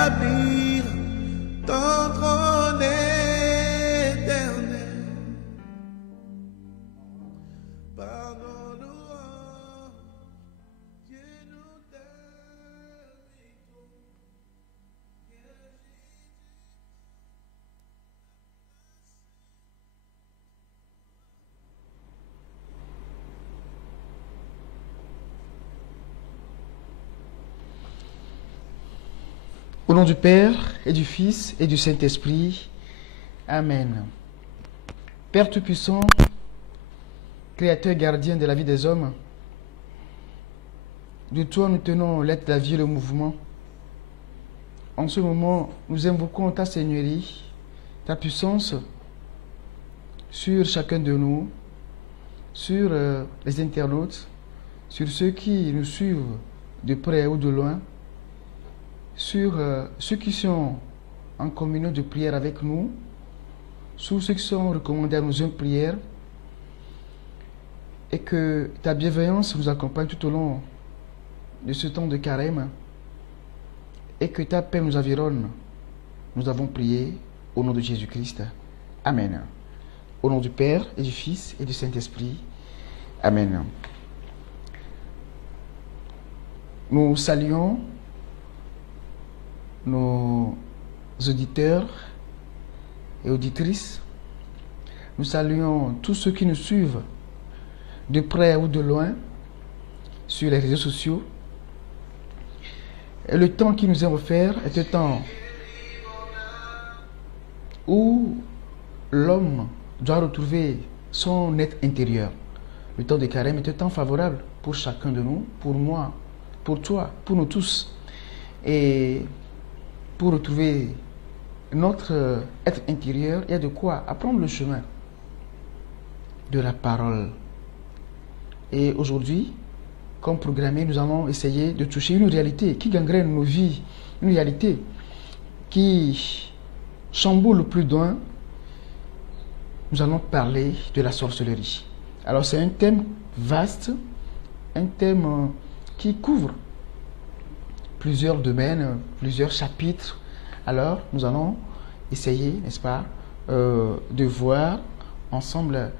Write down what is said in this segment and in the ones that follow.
établir ton trône éternel. Pardonne-nous, Dieu nous t'invitons. Au nom du Père, et du Fils, et du Saint-Esprit. Amen. Père Tout-Puissant, Créateur gardien de la vie des hommes, de toi nous tenons l'être, la vie et le mouvement. En ce moment, nous invoquons ta Seigneurie, ta puissance sur chacun de nous, sur les internautes, sur ceux qui nous suivent de près ou de loin, sur ceux qui sont en communion de prière avec nous, sur ceux qui sont recommandés à nos prières, et que ta bienveillance nous accompagne tout au long de ce temps de carême, et que ta paix nous environne. Nous avons prié au nom de Jésus-Christ. Amen. Au nom du Père, et du Fils, et du Saint-Esprit. Amen. Nous saluons nos auditeurs et auditrices. Nous saluons tous ceux qui nous suivent de près ou de loin sur les réseaux sociaux. Et le temps qui nous est offert est un temps où l'homme doit retrouver son être intérieur. Le temps de carême est un temps favorable pour chacun de nous, pour moi, pour toi, pour nous tous. Et pour retrouver notre être intérieur, il y a de quoi apprendre le chemin de la parole. Et aujourd'hui, comme programmé, nous allons essayer de toucher une réalité qui gangrène nos vies, une réalité qui chamboule plus loin. Nous allons parler de la sorcellerie. Alors c'est un thème vaste, un thème qui couvre plusieurs domaines, plusieurs chapitres. Alors, nous allons essayer, n'est-ce pas, de voir ensemble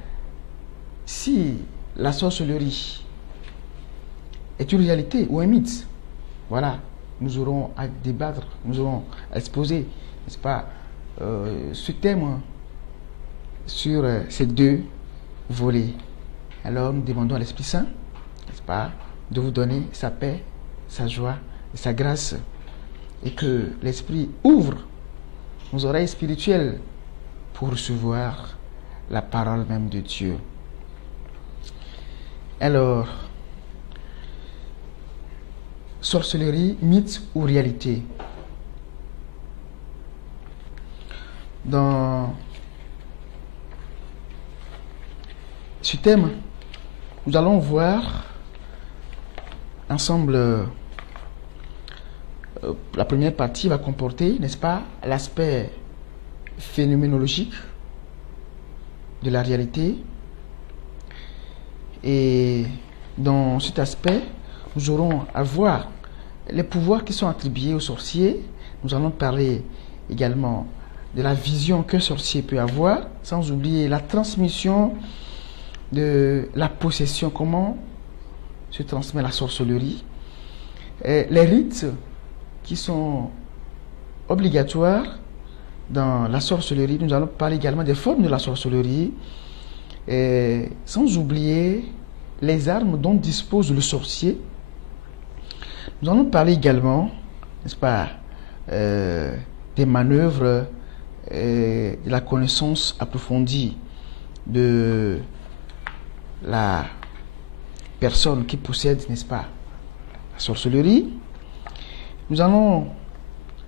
si la sorcellerie est une réalité ou un mythe. Voilà, nous aurons à débattre, nous aurons à exposer, n'est-ce pas, ce thème sur ces deux volets. Alors, nous demandons à l'Esprit Saint, n'est-ce pas, de vous donner sa paix, sa joie, sa grâce, et que l'Esprit ouvre nos oreilles spirituelles pour recevoir la parole même de Dieu. Alors, sorcellerie, mythe ou réalité? Dans ce thème, nous allons voir ensemble. La première partie va comporter, n'est-ce pas, l'aspect phénoménologique de la réalité. Et dans cet aspect, nous aurons à voir les pouvoirs qui sont attribués aux sorciers. Nous allons parler également de la vision qu'un sorcier peut avoir, sans oublier la transmission de la possession, comment se transmet la sorcellerie, et les rites qui sont obligatoires dans la sorcellerie. Nous allons parler également des formes de la sorcellerie, et sans oublier les armes dont dispose le sorcier. Nous allons parler également, n'est-ce pas, des manœuvres et de la connaissance approfondie de la personne qui possède, n'est-ce pas, la sorcellerie. Nous allons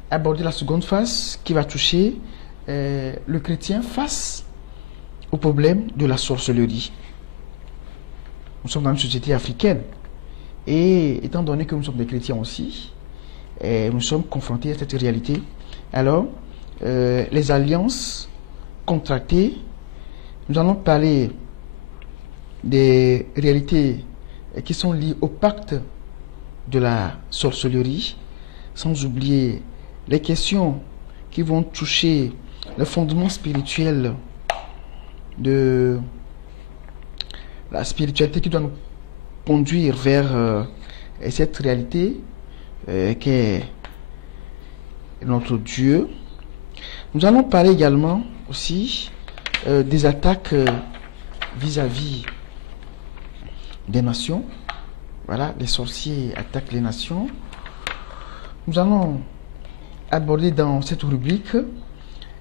aborder la seconde phase qui va toucher le chrétien face au problème de la sorcellerie. Nous sommes dans une société africaine et étant donné que nous sommes des chrétiens aussi, nous sommes confrontés à cette réalité. Alors, les alliances contractées, nous allons parler des réalités qui sont liées au pacte de la sorcellerie, sans oublier les questions qui vont toucher le fondement spirituel de la spiritualité qui doit nous conduire vers cette réalité qu'est notre Dieu. Nous allons parler également aussi des attaques vis-à-vis des nations. Voilà, les sorciers attaquent les nations. Nous allons aborder dans cette rubrique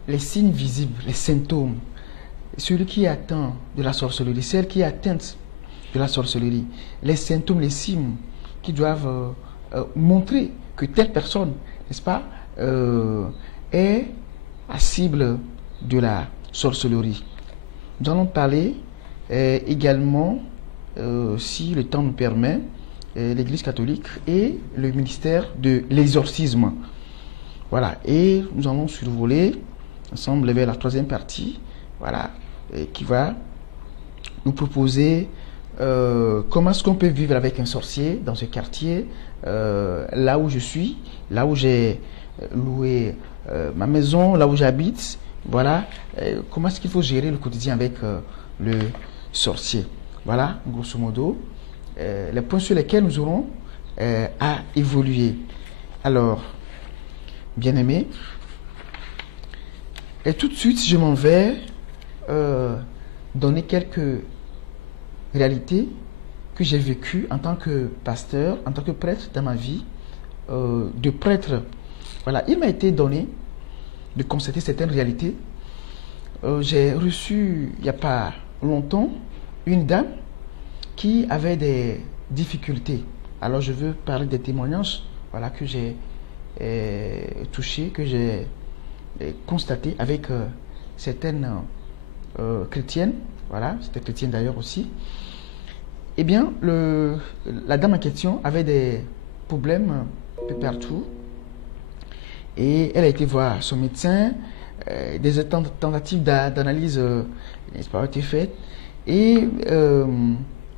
les signes visibles, les symptômes. Celui qui est atteint de la sorcellerie, celle qui est atteinte de la sorcellerie, les symptômes, les signes qui doivent montrer que telle personne, n'est-ce pas, est à cible de la sorcellerie. Nous allons parler également, si le temps nous permet, l'Église catholique et le ministère de l'exorcisme. Voilà, et nous allons survoler ensemble vers la troisième partie, voilà, qui va nous proposer comment est-ce qu'on peut vivre avec un sorcier dans ce quartier, là où je suis, là où j'ai loué ma maison, là où j'habite. Voilà, comment est-ce qu'il faut gérer le quotidien avec le sorcier. Voilà, grosso modo, les points sur lesquels nous aurons à évoluer. Alors, bien-aimés, et tout de suite, je m'en vais donner quelques réalités que j'ai vécues en tant que pasteur, en tant que prêtre dans ma vie de prêtre. Voilà, il m'a été donné de constater certaines réalités. J'ai reçu, il n'y a pas longtemps, une dame qui avait des difficultés. Alors, je veux parler des témoignages, voilà, que j'ai touché, que j'ai constaté avec certaines chrétiennes. Voilà, c'était chrétienne d'ailleurs aussi. Eh bien, la dame en question avait des problèmes un peu partout. Et elle a été voir son médecin. Des tentatives d'analyse n'est-ce pas, ont été faites. Et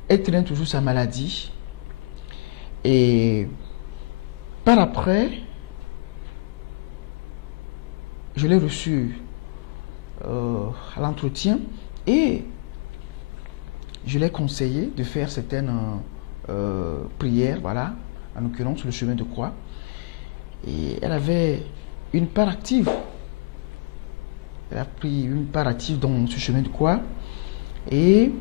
elle traîne toujours sa maladie. Et par après, je l'ai reçue à l'entretien et je l'ai conseillé de faire certaines prières, voilà, en l'occurrence sur le chemin de croix. Et elle avait une part active. Elle a pris une part active dans ce chemin de croix. Et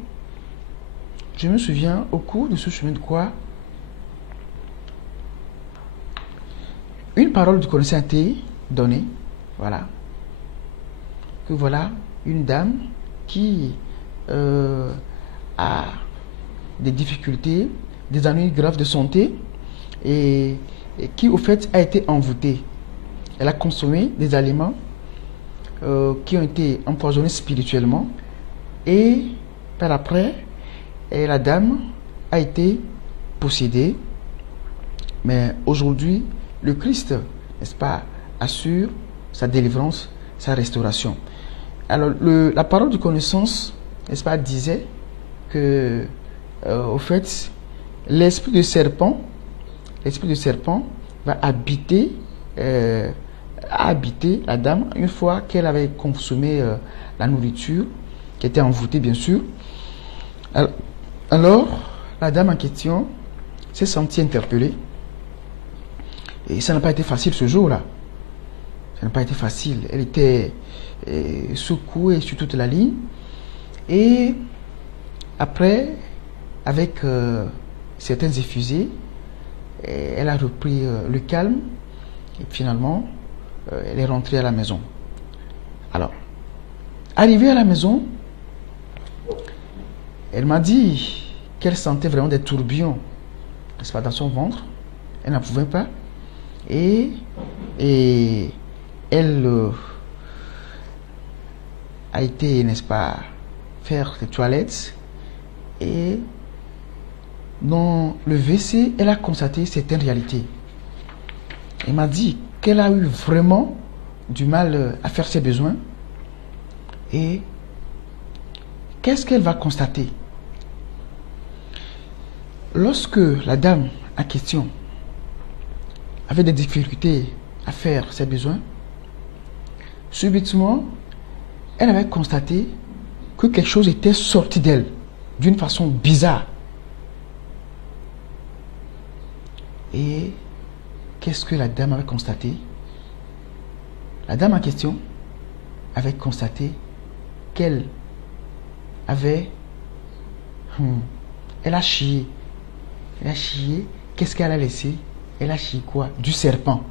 je me souviens, au cours de ce chemin de croix, une parole du connaisseur a été donnée. Voilà. Que voilà une dame qui a des difficultés, des ennuis graves de santé et qui au fait a été envoûtée. Elle a consommé des aliments qui ont été empoisonnés spirituellement et par après la dame a été possédée. Mais aujourd'hui le Christ, n'est-ce pas, assure sa délivrance, sa restauration. Alors la parole de connaissance, n'est-ce pas, disait que au fait l'esprit de serpent va habiter la dame une fois qu'elle avait consommé la nourriture qui était envoûtée, bien sûr. Alors la dame en question s'est sentie interpellée et ça n'a pas été facile ce jour-là. Ça n'a pas été facile. Elle était secouée sur toute la ligne et après, avec certaines effusées, elle a repris le calme et finalement elle est rentrée à la maison. Alors, arrivée à la maison, elle m'a dit qu'elle sentait vraiment des tourbillons, n'est-ce pas, dans son ventre. Elle n'en pouvait pas et elle a été, n'est-ce pas, faire les toilettes et dans le WC, elle a constaté certaines réalités. Elle m'a dit qu'elle a eu vraiment du mal à faire ses besoins. Et qu'est-ce qu'elle va constater? Lorsque la dame en question avait des difficultés à faire ses besoins, subitement, elle avait constaté que quelque chose était sorti d'elle d'une façon bizarre. Et qu'est-ce que la dame avait constaté? La dame en question avait constaté qu'elle avait... elle a chié. Elle a chié. Qu'est-ce qu'elle a laissé? Elle a chié quoi? Du serpent.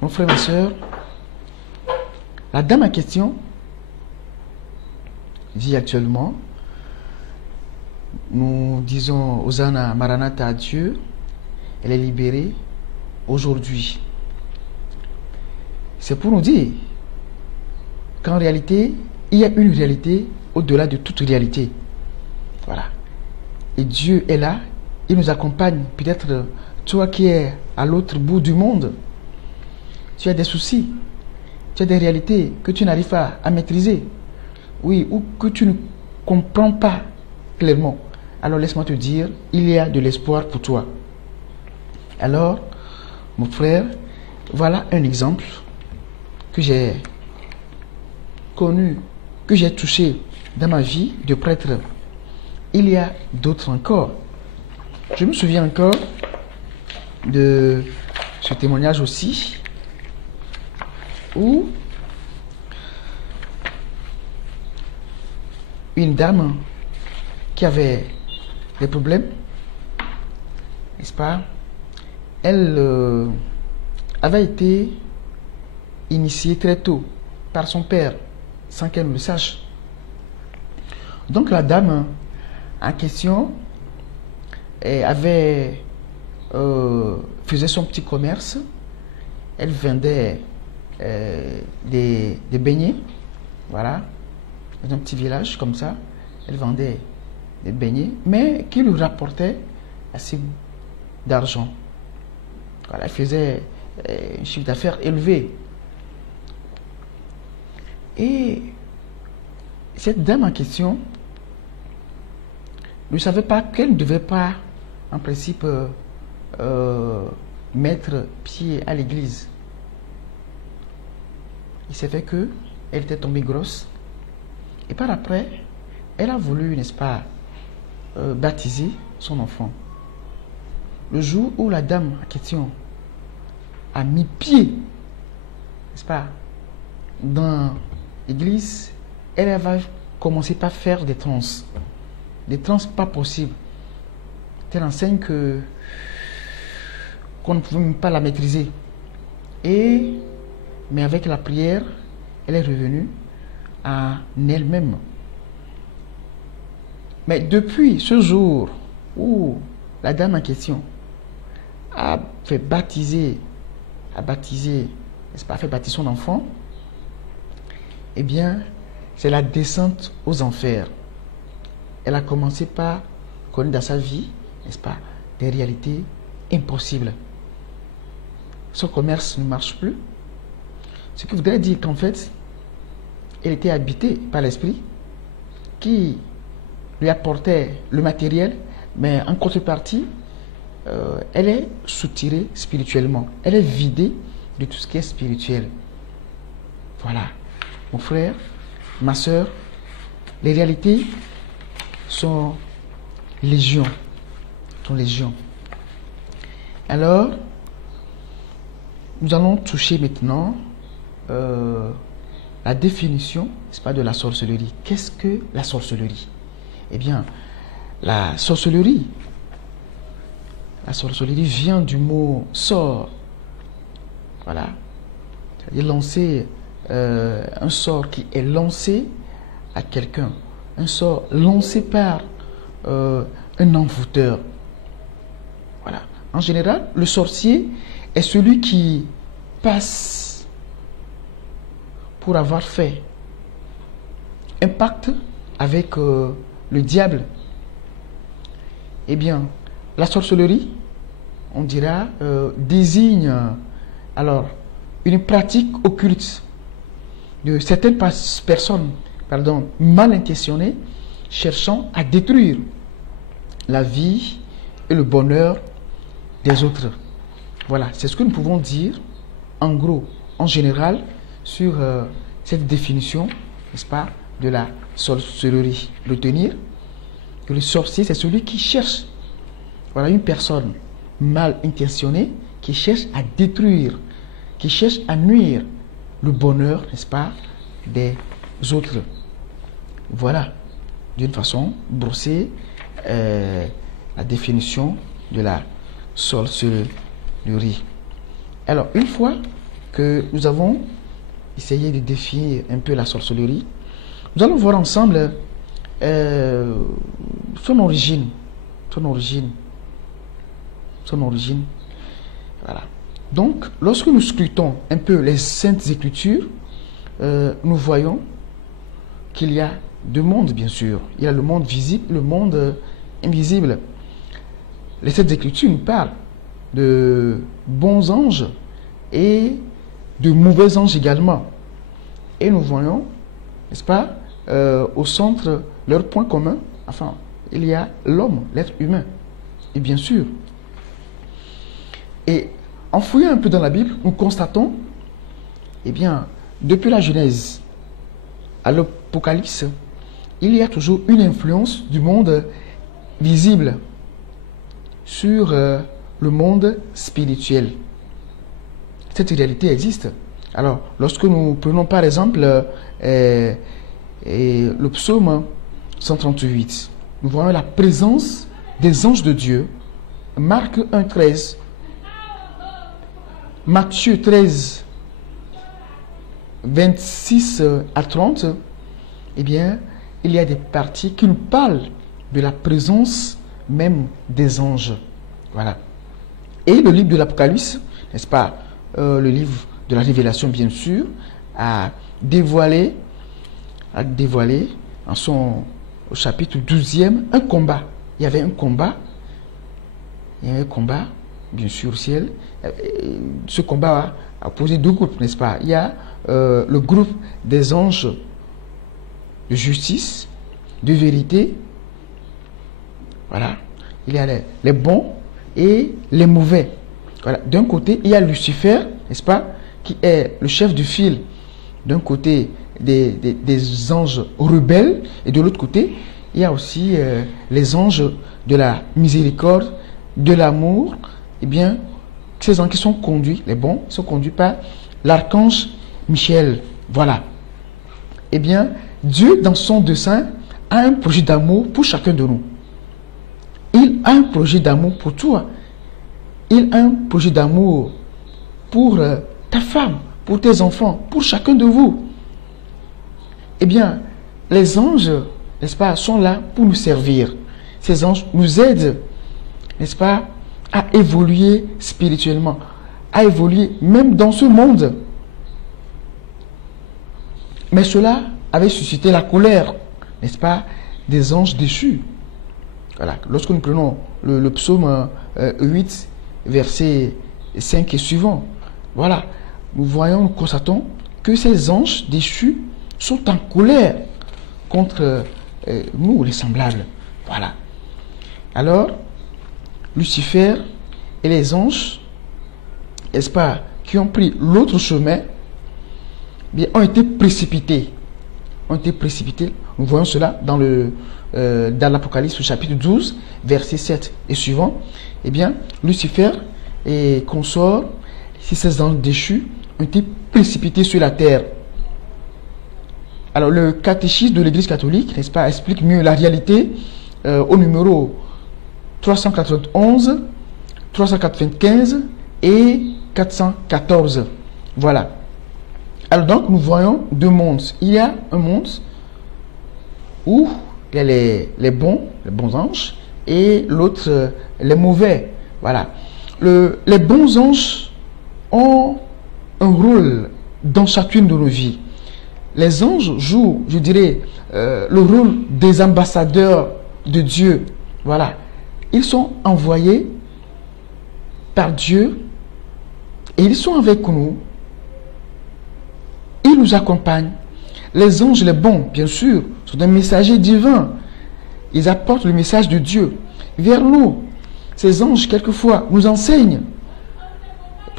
Mon frère, ma soeur, la dame en question dit actuellement, nous disons Hosanna Maranatha à Dieu, elle est libérée aujourd'hui. C'est pour nous dire qu'en réalité, il y a une réalité au-delà de toute réalité. Voilà. Et Dieu est là, il nous accompagne. Peut-être toi qui es à l'autre bout du monde, tu as des soucis, tu as des réalités que tu n'arrives pas à maîtriser. Oui, ou que tu ne comprends pas clairement. Alors laisse-moi te dire, il y a de l'espoir pour toi. Alors, mon frère, voilà un exemple que j'ai connu, que j'ai touché dans ma vie de prêtre. Il y a d'autres encore. Je me souviens encore de ce témoignage aussi, où une dame qui avait des problèmes, n'est-ce pas, elle avait été initiée très tôt par son père, sans qu'elle ne le sache. Donc la dame en question faisait son petit commerce. Elle vendait des beignets, voilà, dans un petit village comme ça. Elle vendait des beignets, mais qui lui rapportaient assez d'argent. Voilà, elle faisait un chiffre d'affaires élevé. Et cette dame en question ne savait pas qu'elle ne devait pas, en principe, mettre pied à l'église. Il s'est fait que elle était tombée grosse. Et par après, elle a voulu, n'est-ce pas, baptiser son enfant. Le jour où la dame en question a mis pied, n'est-ce pas, dans l'église, elle va commencer par faire des transes. Des transes pas possibles. Telle enseigne qu'on ne pouvait même pas la maîtriser. Mais avec la prière, elle est revenue à elle-même. Mais depuis ce jour où la dame en question a fait baptiser, n'est-ce pas, a fait baptiser son enfant, eh bien, c'est la descente aux enfers. Elle a commencé par connaître dans sa vie, n'est-ce pas, des réalités impossibles. Son commerce ne marche plus. Ce qui voudrait dire qu'en fait, elle était habitée par l'esprit qui lui apportait le matériel, mais en contrepartie, elle est soutirée spirituellement. Elle est vidée de tout ce qui est spirituel. Voilà. Mon frère, ma soeur, les réalités sont légion. Alors, nous allons toucher maintenant la définition, n'est-ce pas, de la sorcellerie. Qu'est-ce que la sorcellerie? Eh bien, la sorcellerie vient du mot sort. Voilà. C'est-à-dire lancer un sort qui est lancé à quelqu'un. Un sort lancé par un envoûteur. Voilà. En général, le sorcier est celui qui passe pour avoir fait un pacte avec le diable. Eh bien, la sorcellerie, on dira, désigne alors une pratique occulte de certaines personnes mal intentionnées cherchant à détruire la vie et le bonheur des autres. Voilà, c'est ce que nous pouvons dire, en gros, en général, sur cette définition, n'est-ce pas, de la sorcellerie. Retenir que le sorcier, c'est celui qui cherche, voilà, une personne mal intentionnée, qui cherche à détruire, qui cherche à nuire le bonheur, n'est-ce pas, des autres. Voilà, d'une façon brossée, la définition de la sorcellerie. Alors, une fois que nous avons essayé de définir un peu la sorcellerie, nous allons voir ensemble son origine. Voilà. Donc, lorsque nous scrutons un peu les Saintes Écritures, nous voyons qu'il y a deux mondes, bien sûr. Il y a le monde visible, le monde invisible. Les Saintes Écritures nous parlent de bons anges et de mauvais anges également. Et nous voyons, n'est-ce pas, au centre, leur point commun, enfin, il y a l'homme, l'être humain. Et bien sûr. Et en fouillant un peu dans la Bible, nous constatons, eh bien, depuis la Genèse à l'Apocalypse, il y a toujours une influence du monde visible sur le monde spirituel. Cette réalité existe. Alors, lorsque nous prenons par exemple le psaume 138, nous voyons la présence des anges de Dieu. Marc 1,13, Matthieu 13, 26 à 30, eh bien, il y a des parties qui nous parlent de la présence même des anges. Voilà. Et le livre de l'Apocalypse, n'est-ce pas, le livre de la Révélation, bien sûr, a dévoilé en son au chapitre 12e un combat. Il y avait un combat, bien sûr, au ciel. Ce combat a posé deux groupes, n'est-ce pas? Il y a le groupe des anges de justice, de vérité. Voilà. Il y a les bons et les mauvais. Voilà. D'un côté, il y a Lucifer, n'est-ce pas, qui est le chef du file. D'un côté, des anges rebelles, et de l'autre côté, il y a aussi les anges de la miséricorde, de l'amour. Eh bien, ces anges qui sont conduits, les bons, sont conduits par l'archange Michel. Voilà. Eh bien, Dieu, dans son dessein, a un projet d'amour pour chacun de nous. Il a un projet d'amour pour toi. Il a un projet d'amour pour ta femme, pour tes enfants, pour chacun de vous. Eh bien, les anges, n'est-ce pas, sont là pour nous servir. Ces anges nous aident, n'est-ce pas, à évoluer spirituellement, à évoluer même dans ce monde. Mais cela avait suscité la colère, n'est-ce pas, des anges déchus. Voilà. Lorsque nous prenons le psaume 8, verset 5 et suivant, voilà, nous constatons que ces anges déchus sont en colère contre nous, les semblables. Voilà. Alors, Lucifer et les anges, n'est-ce pas, qui ont pris l'autre chemin, bien, ont été précipités. Nous voyons cela dans l'Apocalypse, chapitre 12, verset 7 et suivant. Eh bien, Lucifer et consorts, ces anges déchus, ont été précipités sur la terre. Alors, le catéchisme de l'Église catholique, n'est-ce pas, explique mieux la réalité au numéro 391, 395 et 414. Voilà. Alors donc, nous voyons deux mondes. Il y a un monde où il y a les bons anges, et l'autre, les mauvais. Voilà. Les bons anges ont un rôle dans chacune de nos vies. Les anges jouent, je dirais, le rôle des ambassadeurs de Dieu. Voilà. Ils sont envoyés par Dieu et ils sont avec nous. Ils nous accompagnent. Les anges, les bons, bien sûr, sont des messagers divins. Ils apportent le message de Dieu vers nous. Ces anges, quelquefois, nous enseignent.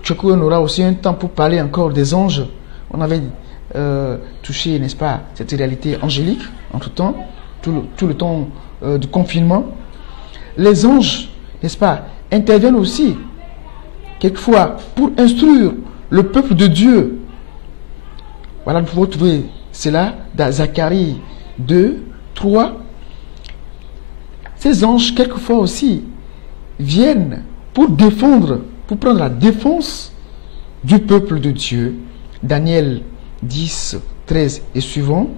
je crois qu'on aura aussi un temps pour parler encore des anges. On avait touché, n'est-ce pas, cette réalité angélique, entre-temps, tout le temps du confinement. Les anges, n'est-ce pas, interviennent aussi, quelquefois, pour instruire le peuple de Dieu. Voilà, nous pouvons trouver cela dans Zacharie 2, 3. Ces anges, quelquefois aussi, viennent pour défendre, pour prendre la défense du peuple de Dieu. Daniel 10, 13 et suivant.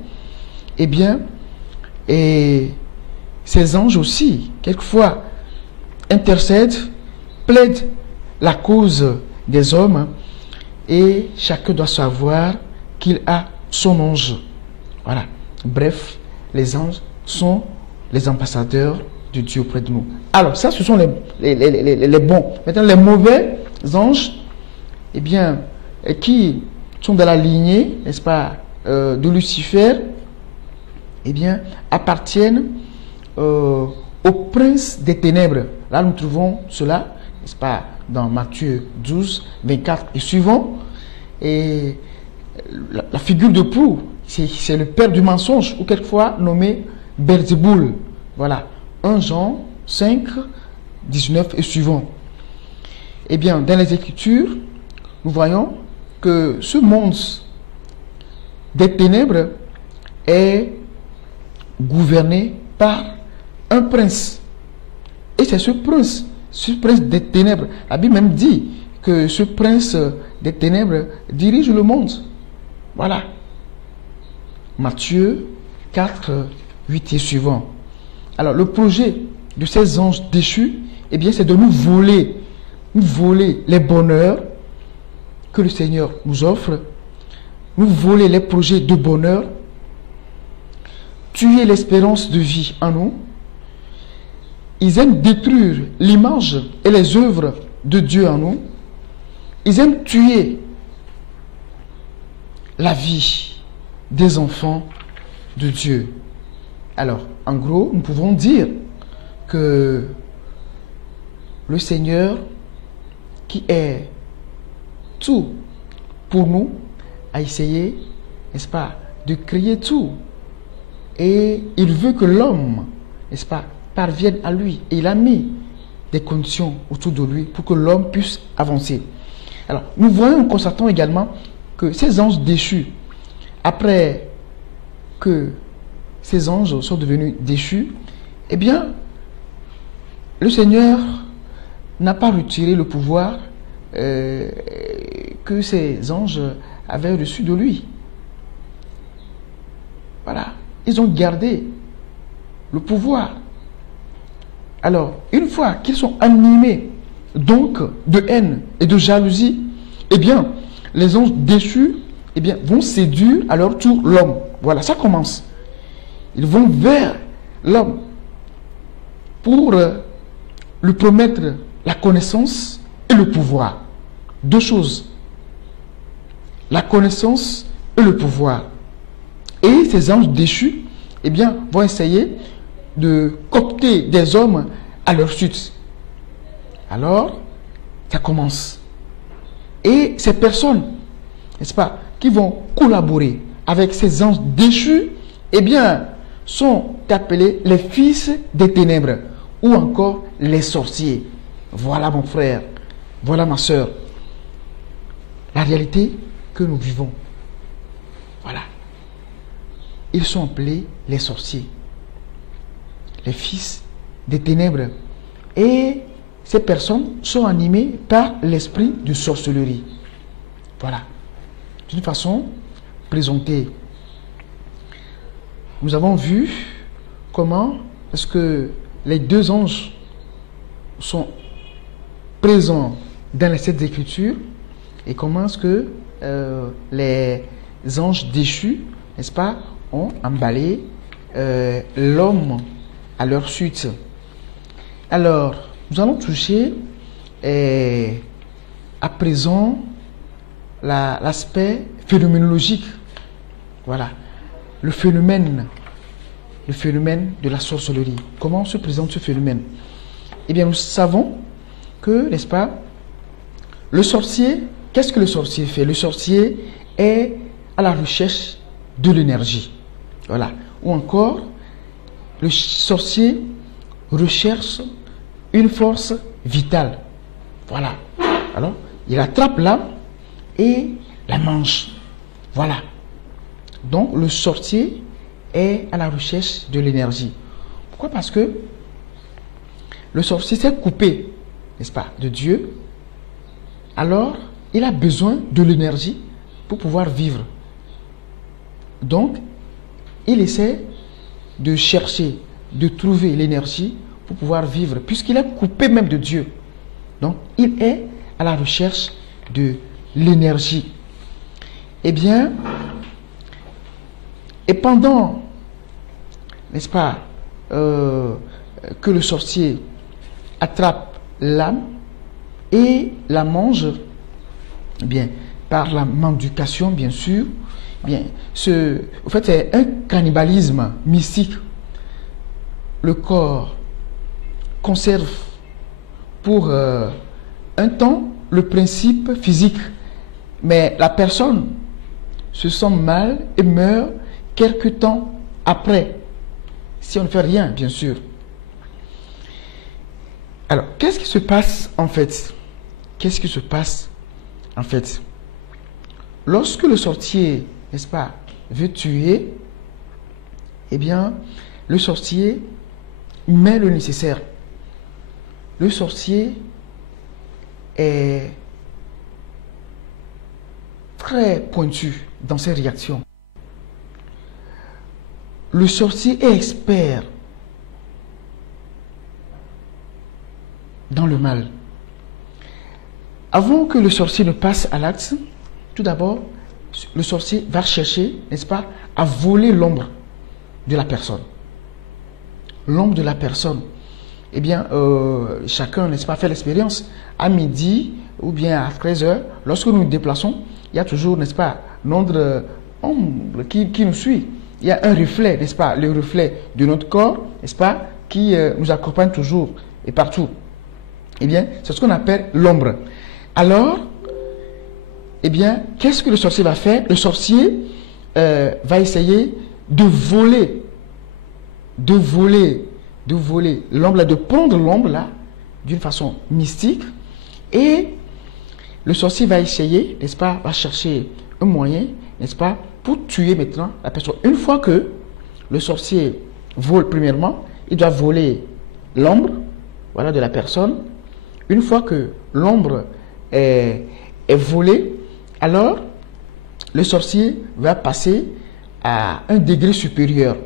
Eh bien, et ces anges aussi, quelquefois, intercèdent, plaident la cause des hommes, et chacun doit savoir qu'il a son ange. Voilà. Bref, les anges sont les ambassadeurs de Dieu auprès de nous. Alors, ça, ce sont les bons. Maintenant, les mauvais anges, eh bien, qui sont dans la lignée, n'est-ce pas, de Lucifer, eh bien, appartiennent au prince des ténèbres. Là, nous trouvons cela, n'est-ce pas, dans Matthieu 12, 24 et suivant. Et la figure de proue, c'est le père du mensonge, ou quelquefois nommé Belzéboul. Voilà, 1 Jean 5, 19 et suivant. Eh bien, dans les Écritures, nous voyons que ce monde des ténèbres est gouverné par un prince. Et c'est ce prince des ténèbres. La Bible même dit que ce prince des ténèbres dirige le monde. Voilà. Matthieu 4, 8 et suivant. Alors, le projet de ces anges déchus, eh bien, c'est de nous voler les bonheurs que le Seigneur nous offre, nous voler les projets de bonheur, tuer l'espérance de vie en nous. Ils aiment détruire l'image et les œuvres de Dieu en nous. Ils aiment tuer la vie des enfants de Dieu. Alors, en gros, nous pouvons dire que le Seigneur, qui est tout pour nous, a essayé, n'est-ce pas, de créer tout. Et il veut que l'homme, n'est-ce pas, parvienne à lui. Et il a mis des conditions autour de lui pour que l'homme puisse avancer. Alors, nous voyons, nous constatons également que ces anges déchus, après que ces anges sont devenus déchus, eh bien, le Seigneur n'a pas retiré le pouvoir que ces anges avaient reçu de lui. Voilà. Ils ont gardé le pouvoir. Alors, une fois qu'ils sont animés donc de haine et de jalousie, eh bien, les anges déchus, eh bien, vont séduire à leur tour l'homme. Voilà, ça commence. Ils vont vers l'homme pour lui promettre la connaissance et le pouvoir. Deux choses. La connaissance et le pouvoir. Et ces anges déchus, eh bien, vont essayer de coopter des hommes à leur suite. Alors, ça commence. Et ces personnes, n'est-ce pas, qui vont collaborer avec ces anges déchus, eh bien, sont appelés les fils des ténèbres ou encore les sorciers. Voilà mon frère, voilà ma soeur, la réalité que nous vivons. Voilà. Ils sont appelés les sorciers, les fils des ténèbres. Et ces personnes sont animées par l'esprit de sorcellerie. Voilà. D'une façon présentée. Nous avons vu comment est-ce que les deux anges sont présents dans les sept Écritures et comment est-ce que les anges déchus, n'est-ce pas, ont emballé l'homme à leur suite. Alors, nous allons toucher à présent l'aspect phénoménologique. Voilà. Le phénomène de la sorcellerie. Comment se présente ce phénomène? Eh bien, nous savons que, n'est-ce pas, le sorcier, qu'est-ce que le sorcier fait? Le sorcier est à la recherche de l'énergie. Voilà. Ou encore, le sorcier recherche une force vitale. Voilà. Alors, il attrape l'âme et la mange. Voilà. Donc, le sorcier est à la recherche de l'énergie. Pourquoi? Parce que le sorcier s'est coupé, n'est-ce pas, de Dieu. Alors, il a besoin de l'énergie pour pouvoir vivre. Donc, il essaie de chercher, de trouver l'énergie pour pouvoir vivre, puisqu'il est coupé même de Dieu. Donc, il est à la recherche de l'énergie. Eh bien, et pendant, n'est-ce pas, que le sorcier attrape l'âme et la mange, eh bien, par la mendication, bien sûr, eh bien, en fait, c'est un cannibalisme mystique. Le corps conserve pour un temps le principe physique, mais la personne se sent mal et meurt quelque temps après, si on ne fait rien, bien sûr. Alors, qu'est-ce qui se passe en fait? Qu'est-ce qui se passe en fait? Lorsque le sorcier, n'est-ce pas, veut tuer, eh bien, le sorcier met le nécessaire. Le sorcier est très pointu dans ses réactions. Le sorcier est expert dans le mal. Avant que le sorcier ne passe à l'acte, tout d'abord, le sorcier va chercher, n'est-ce pas, à voler l'ombre de la personne. L'ombre de la personne. Eh bien, chacun, n'est-ce pas, fait l'expérience. À midi ou bien à 13h, lorsque nous nous déplaçons, il y a toujours, n'est-ce pas, notre ombre qui nous suit. Il y a un reflet, n'est-ce pas, le reflet de notre corps, n'est-ce pas, qui nous accompagne toujours et partout. Eh bien, c'est ce qu'on appelle l'ombre. Alors, eh bien, qu'est-ce que le sorcier va faire? Le sorcier va essayer de voler l'ombre, de prendre l'ombre là, d'une façon mystique. Et le sorcier va essayer, n'est-ce pas, va chercher un moyen, n'est-ce pas, pour tuer maintenant la personne. Une fois que le sorcier vole, premièrement, il doit voler l'ombre, voilà, de la personne. Une fois que l'ombre est volée, alors le sorcier va passer à un degré supérieur.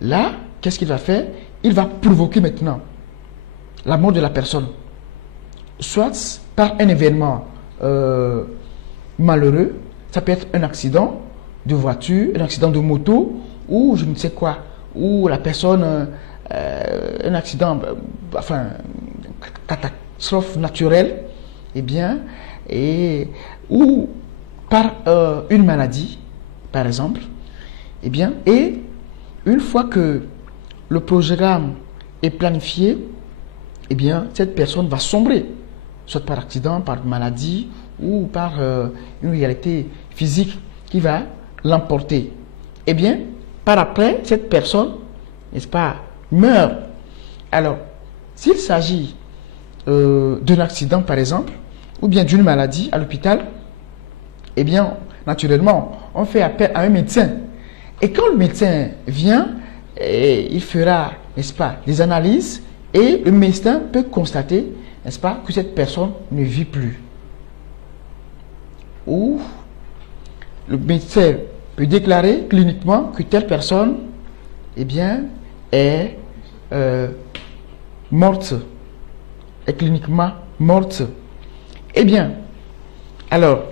Là, qu'est-ce qu'il va faire? Il va provoquer maintenant la mort de la personne. Soit par un événement malheureux, ça peut être un accident de voiture, un accident de moto, ou je ne sais quoi, ou la personne, un accident, enfin, catastrophe naturelle, eh bien, ou par une maladie, par exemple, eh bien, et une fois que le programme est planifié, eh bien, cette personne va sombrer, soit par accident, par maladie, ou par une réalité physique qui va l'emporter. Eh bien, par après, cette personne, n'est-ce pas, meurt. Alors, s'il s'agit d'un accident, par exemple, ou bien d'une maladie à l'hôpital, eh bien, naturellement, on fait appel à un médecin. Et quand le médecin vient, il fera, n'est-ce pas, des analyses, et le médecin peut constater, n'est-ce pas, que cette personne ne vit plus. Ou le médecin peut déclarer cliniquement que telle personne, eh bien, est morte, est cliniquement morte. Eh bien, alors,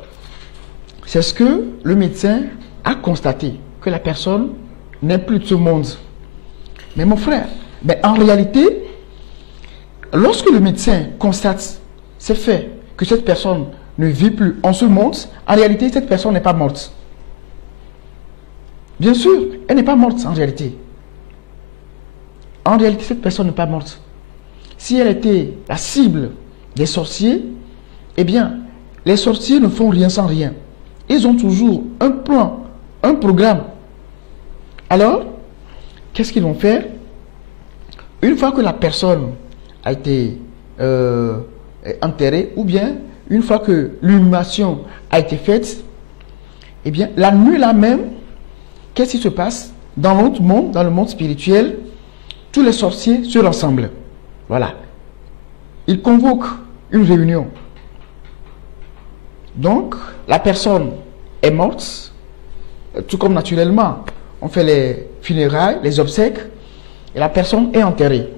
c'est ce que le médecin a constaté, que la personne n'est plus de ce monde. Mais mon frère, mais en réalité, lorsque le médecin constate ces faits, que cette personne ne vit plus en ce monde, en réalité, cette personne n'est pas morte. Bien sûr, elle n'est pas morte en réalité. En réalité, cette personne n'est pas morte. Si elle était la cible des sorciers, eh bien, les sorciers ne font rien sans rien. Ils ont toujours un plan, un programme. Alors, qu'est-ce qu'ils vont faire? Une fois que la personne a été enterrée, ou bien une fois que l'inhumation a été faite, eh bien, la nuit là même, qu'est-ce qui se passe? Dans l'autre monde, dans le monde spirituel, tous les sorciers se rassemblent. Voilà. Ils convoquent une réunion. Donc, la personne est morte, tout comme naturellement, on fait les funérailles, les obsèques, et la personne est enterrée.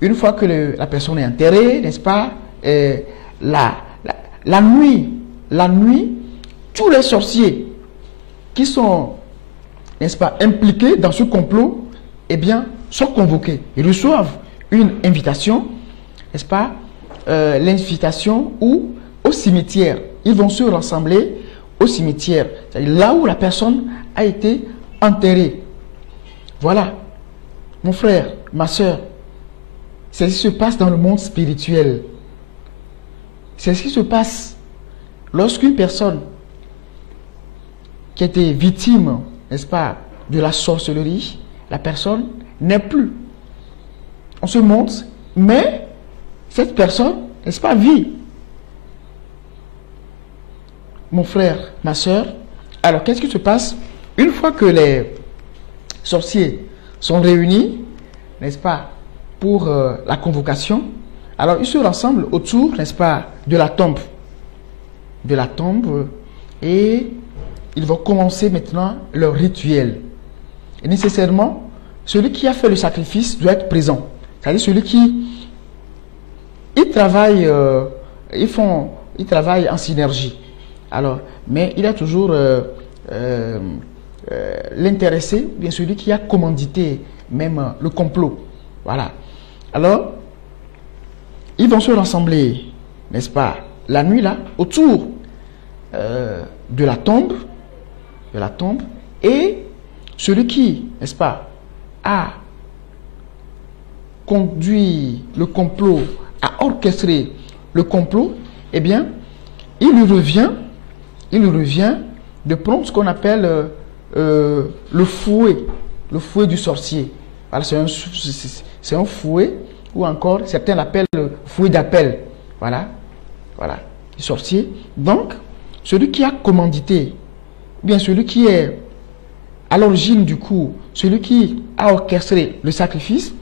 Une fois que la personne est enterrée, n'est-ce pas, la nuit, tous les sorciers qui sont, n'est-ce pas, impliqués dans ce complot, eh bien, sont convoqués. Ils reçoivent une invitation, n'est-ce pas, l'invitation ou au cimetière. Ils vont se rassembler au cimetière, c'est-à-dire là où la personne a été enterrée. Voilà, mon frère, ma soeur, c'est ce qui se passe dans le monde spirituel. C'est ce qui se passe lorsqu'une personne qui était victime, n'est-ce pas, de la sorcellerie, la personne n'est plus. On se montre, mais cette personne, n'est-ce pas, vit. Mon frère, ma soeur, alors qu'est-ce qui se passe? Une fois que les sorciers sont réunis, n'est-ce pas, pour la convocation, alors ils se rassemblent autour, n'est-ce pas, de la tombe. De la tombe, et ils vont commencer maintenant leur rituel. Et nécessairement, celui qui a fait le sacrifice doit être présent. C'est-à-dire celui qui... Ils travaillent en synergie. Alors, mais il y a toujours l'intéressé, bien celui qui a commandité même le complot. Voilà. Alors, ils vont se rassembler, n'est-ce pas, la nuit là, autour de la tombe, et celui qui, n'est-ce pas, a conduit le complot, a orchestré le complot, eh bien, il lui revient de prendre ce qu'on appelle le fouet du sorcier. Voilà, c'est un fouet, ou encore certains l'appellent le fouet d'appel. Voilà, du sorcier. Donc, celui qui a commandité, bien celui qui est à l'origine du coup, celui qui a orchestré le sacrifice,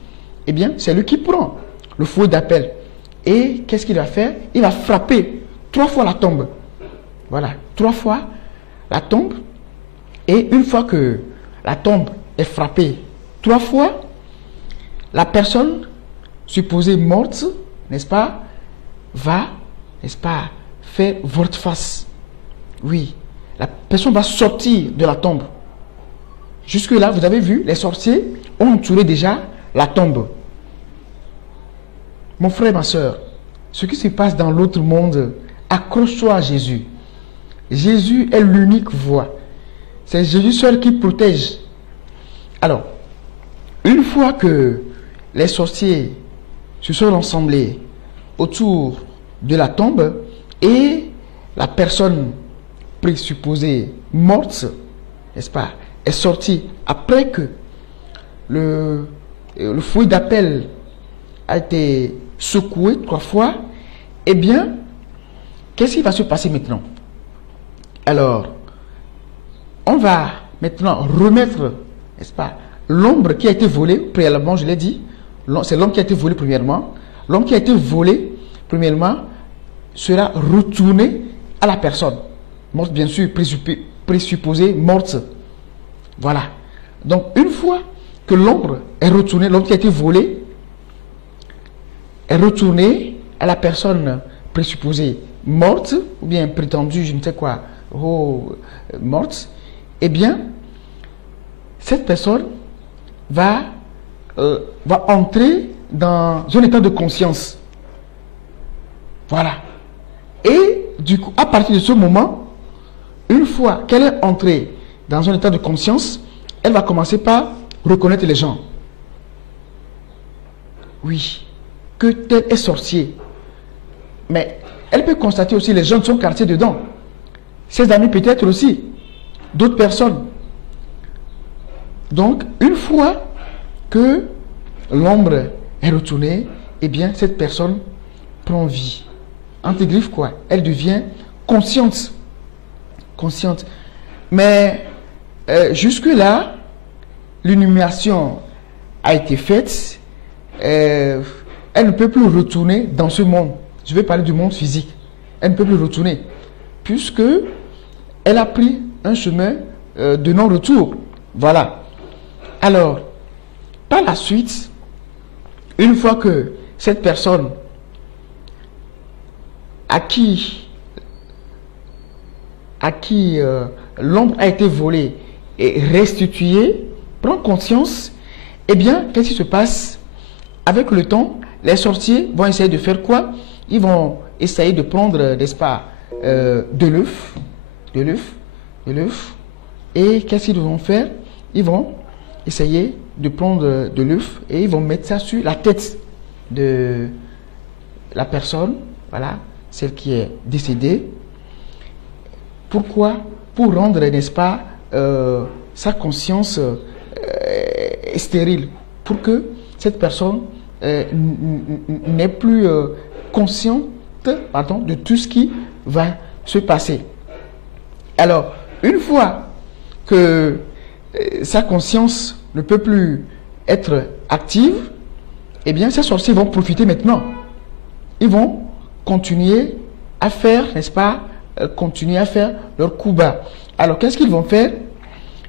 eh bien, c'est lui qui prend le fouet d'appel. Et qu'est-ce qu'il va faire? Il va frapper 3 fois la tombe. Voilà, 3 fois la tombe. Et une fois que la tombe est frappée 3 fois, la personne supposée morte, n'est-ce pas, va, n'est-ce pas, faire volte-face. Oui, la personne va sortir de la tombe. Jusque-là, vous avez vu, les sorciers ont entouré déjà la tombe. Mon frère, ma soeur, ce qui se passe dans l'autre monde, accroche-toi à Jésus. Jésus est l'unique voie. C'est Jésus seul qui protège. Alors, une fois que les sorciers se sont rassemblés autour de la tombe et la personne présupposée morte, n'est-ce pas, est sortie après que le fouet d'appel a été secoué 3 fois, eh bien, qu'est-ce qui va se passer maintenant? Alors, on va maintenant remettre, n'est-ce pas, l'ombre qui a été volée, préalablement, je l'ai dit, c'est l'homme qui a été volé premièrement. L'homme qui a été volé, premièrement, sera retourné à la personne. Morte, bien sûr, présupposée, morte. Voilà. Donc, une fois que l'ombre est retournée, l'homme qui a été volé est retourné à la personne présupposée morte, ou bien prétendue, je ne sais quoi, morte, eh bien, cette personne va entrer dans un état de conscience. Voilà. Et du coup, à partir de ce moment, une fois qu'elle est entrée dans un état de conscience, elle va commencer par reconnaître les gens. Oui, que tel est sorcier. Mais Elle peut constater aussi les gens de son quartier dedans. Ses amis peut-être aussi. D'autres personnes. Donc, une fois que l'ombre est retournée, eh bien, cette personne prend vie. Entre griffes, quoi. Elle devient consciente. Consciente. Mais, jusque-là, l'illumination a été faite. Elle ne peut plus retourner dans ce monde. Je vais parler du monde physique. Elle ne peut plus retourner. Puisque elle a pris un chemin de non-retour. Voilà. Alors, par la suite, une fois que cette personne à qui l'ombre a été volée et restituée, prend conscience, eh bien, qu'est-ce qui se passe? Avec le temps, les sorciers vont essayer de faire quoi? Ils vont essayer de prendre, n'est-ce pas, de l'œuf. Et qu'est-ce qu'ils vont faire? Ils vont essayer de prendre de l'œuf et ils vont mettre ça sur la tête de la personne, voilà, celle qui est décédée. Pourquoi? Pour rendre, n'est-ce pas, sa conscience stérile, pour que cette personne n'est plus consciente, pardon, de tout ce qui va se passer. Alors, une fois que sa conscience ne peut plus être active, eh bien, ces sorciers vont profiter maintenant. Ils vont continuer à faire, n'est-ce pas, continuer à faire leur coup bas. Alors, qu'est-ce qu'ils vont faire?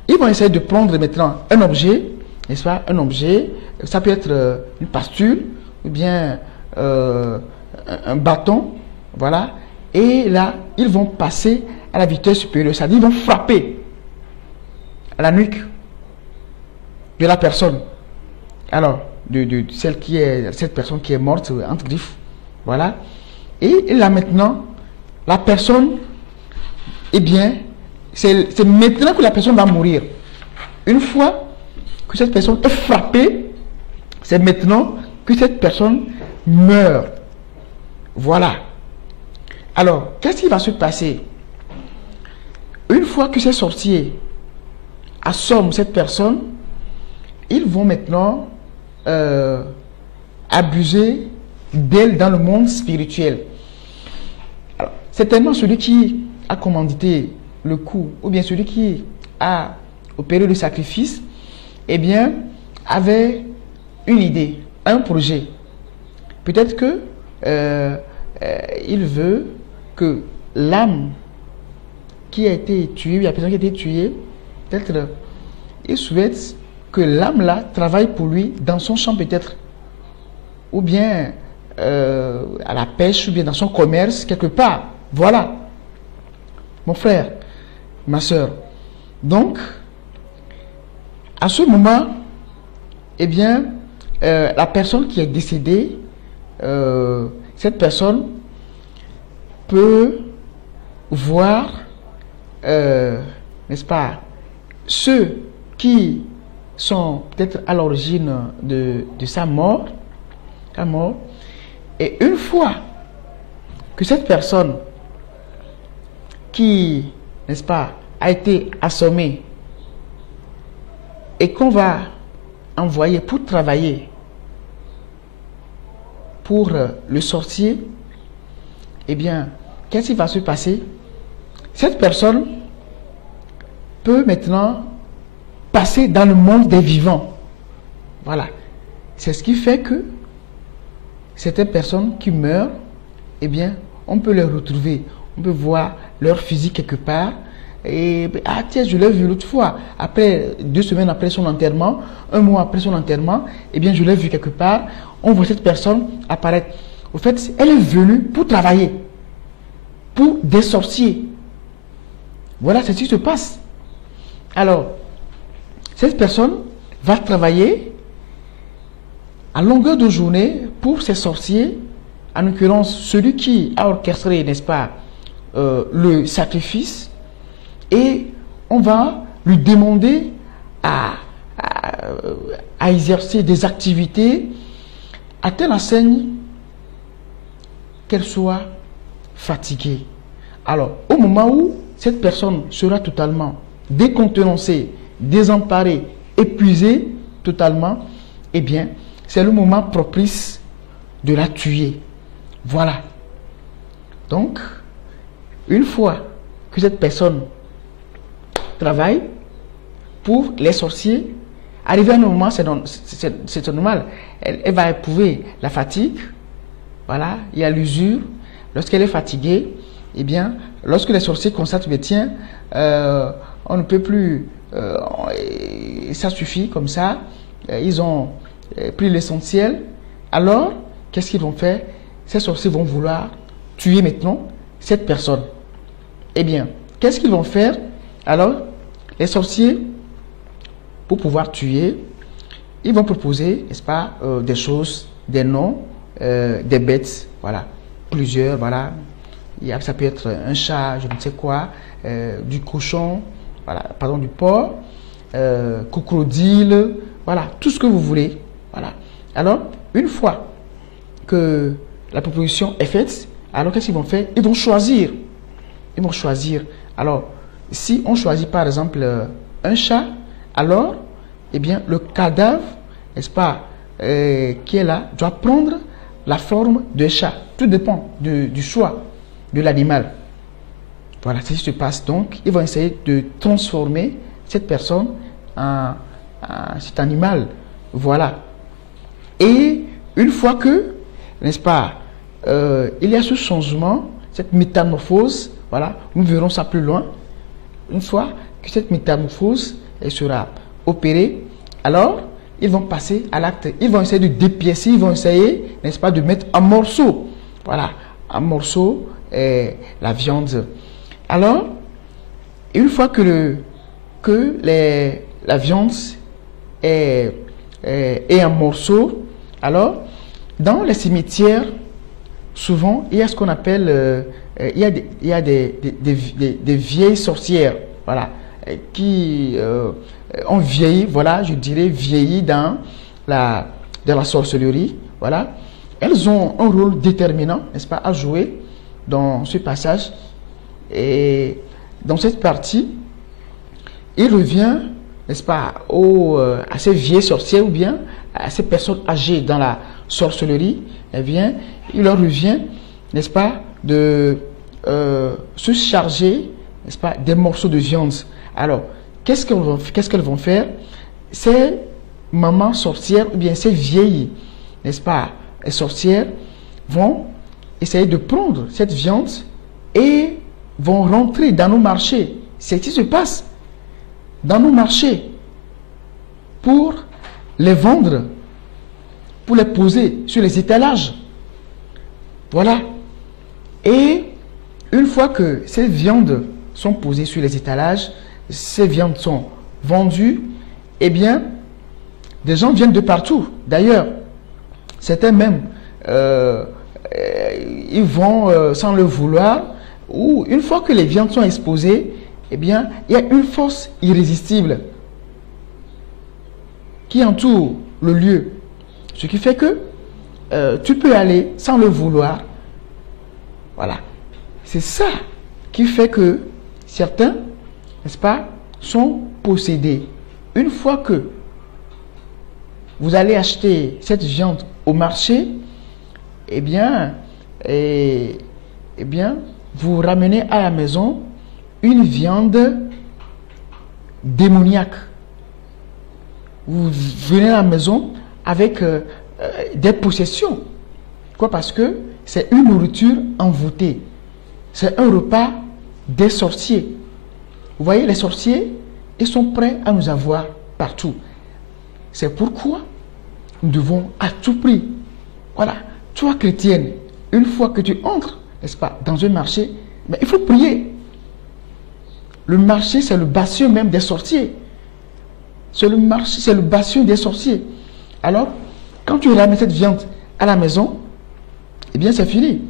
Ils vont essayer de prendre maintenant un objet, n'est-ce pas, un objet, ça peut être une pastule, ou bien un bâton, voilà, et là, ils vont passer à la vitesse supérieure, c'est-à-dire ils vont frapper à la nuque de la personne. Alors, de cette personne qui est morte, entre griffes, voilà. Et là maintenant, la personne, eh bien, c'est maintenant que la personne va mourir. Une fois que cette personne est frappée, c'est maintenant que cette personne meurt. Voilà. Alors, qu'est-ce qui va se passer? Une fois que ces sorciers assomment cette personne, ils vont maintenant abuser d'elle dans le monde spirituel. Alors, certainement celui qui a commandité le coup, ou bien celui qui a opéré le sacrifice, eh bien, avait une idée, un projet. Peut-être que il veut que l'âme qui a été tuée, la personne qui a été tuée, peut-être il souhaite que l'âme là travaille pour lui dans son champ peut-être, ou bien à la pêche, ou bien dans son commerce, quelque part. Voilà, mon frère, ma soeur. Donc, à ce moment, eh bien, la personne qui est décédée, cette personne peut voir, n'est-ce pas, ceux qui sont peut-être à l'origine de sa mort, et une fois que cette personne qui, n'est-ce pas, a été assommée et qu'on va envoyer pour travailler pour le sorcier, eh bien, qu'est-ce qui va se passer? Cette personne peut maintenant passer dans le monde des vivants. Voilà. C'est ce qui fait que certaines personnes qui meurent, eh bien, on peut les retrouver. On peut voir leur physique quelque part. Et, ah tiens, je l'ai vu l'autre fois. Après, 2 semaines après son enterrement, 1 mois après son enterrement, eh bien, je l'ai vu quelque part. On voit cette personne apparaître. Au fait, elle est venue pour travailler. Pour des sorciers. Voilà, c'est ce qui se passe. Alors, cette personne va travailler à longueur de journée pour ces sorciers, en l'occurrence celui qui a orchestré, n'est-ce pas, le sacrifice, et on va lui demander à exercer des activités à telle enseigne qu'elle soit fatigué. Alors, au moment où cette personne sera totalement décontenancée, désemparée, épuisée totalement, eh bien, c'est le moment propice de la tuer. Voilà. Donc, une fois que cette personne travaille pour les sorciers, arrivé à un moment, c'est normal, elle va éprouver la fatigue, voilà, il y a l'usure. Lorsqu'elle est fatiguée, eh bien, lorsque les sorciers constatent, mais tiens, on ne peut plus, ça suffit comme ça, ils ont pris l'essentiel, alors, qu'est-ce qu'ils vont faire? Ces sorciers vont vouloir tuer maintenant cette personne. Eh bien, qu'est-ce qu'ils vont faire? Alors, les sorciers, pour pouvoir tuer, ils vont proposer, n'est-ce pas, des choses, des noms, des bêtes, voilà, plusieurs, voilà. Ça peut être un chat, je ne sais quoi, du cochon, voilà, pardon, du porc, crocodile, voilà, tout ce que vous voulez, voilà. Alors, une fois que la proposition est faite, alors qu'est-ce qu'ils vont faire? Ils vont choisir. Ils vont choisir. Alors, si on choisit par exemple un chat, alors, eh bien, le cadavre, n'est-ce pas, qui est là, doit prendre la forme d'un chat. Tout dépend du choix de l'animal. Voilà, c'est ce qui se passe. Donc, ils vont essayer de transformer cette personne en cet animal. Voilà. Et une fois que, n'est-ce pas, il y a ce changement, cette métamorphose, voilà, nous verrons ça plus loin. Une fois que cette métamorphose sera opérée, alors ils vont passer à l'acte. Ils vont essayer de dépiécer, ils vont essayer, n'est-ce pas, de mettre en morceaux. Voilà, en morceaux la viande. Alors, une fois que la viande est en morceaux, alors, dans les cimetières, souvent, il y a ce qu'on appelle, il y a des vieilles sorcières, voilà, qui ont vieilli, voilà, je dirais vieilli dans la sorcellerie, voilà. Elles ont un rôle déterminant, n'est-ce pas, à jouer dans ce passage. Et dans cette partie, il revient, n'est-ce pas, à ces vieilles sorcières ou bien à ces personnes âgées dans la sorcellerie, eh bien, il leur revient, n'est-ce pas, de se charger, n'est-ce pas, des morceaux de viande. Alors, qu'est-ce qu'elles vont faire? Ces mamans sorcières, ou bien ces vieilles, n'est-ce pas, les sorcières, vont essayer de prendre cette viande et vont rentrer dans nos marchés. C'est ce qui se passe dans nos marchés pour les vendre, pour les poser sur les étalages. Voilà. Et une fois que ces viandes sont posées sur les étalages, ces viandes sont vendues, eh bien, des gens viennent de partout. D'ailleurs, certains même, ils vont sans le vouloir, ou une fois que les viandes sont exposées, eh bien, il y a une force irrésistible qui entoure le lieu. Ce qui fait que tu peux aller sans le vouloir. Voilà. C'est ça qui fait que certains, n'est-ce pas, sont possédés. Une fois que vous allez acheter cette viande au marché, eh bien, vous ramenez à la maison une viande démoniaque. Vous venez à la maison avec des possessions. Pourquoi? Parce que c'est une nourriture envoûtée. C'est un repas des sorciers. Vous voyez, les sorciers, ils sont prêts à nous avoir partout. C'est pourquoi nous devons à tout prix, voilà, toi chrétienne, une fois que tu entres, n'est-ce pas, dans un marché, mais il faut prier. Le marché, c'est le bastion même des sorciers. C'est le marché, c'est le bastion des sorciers. Alors, quand tu ramènes cette viande à la maison, eh bien, c'est fini.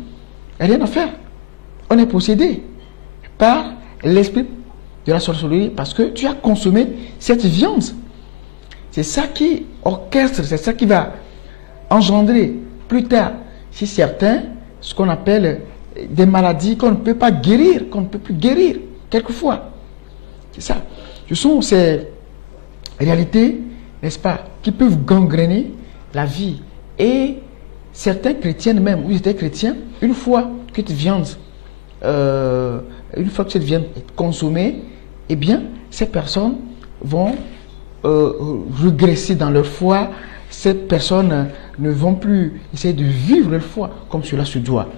Il n'y a rien à faire. On est possédé par l'esprit de la sorcellerie parce que tu as consommé cette viande. C'est ça qui orchestre, c'est ça qui va engendrer plus tard, si certains, ce qu'on appelle des maladies qu'on ne peut pas guérir, qu'on ne peut plus guérir, quelquefois. C'est ça. Ce sont ces réalités, n'est-ce pas, qui peuvent gangréner la vie. Et certains chrétiens même, ou étaient chrétiens, une fois que cette viande est consommée, eh bien, ces personnes vont régresser dans leur foi. Ces personnes ne vont plus essayer de vivre leur foi comme cela se doit.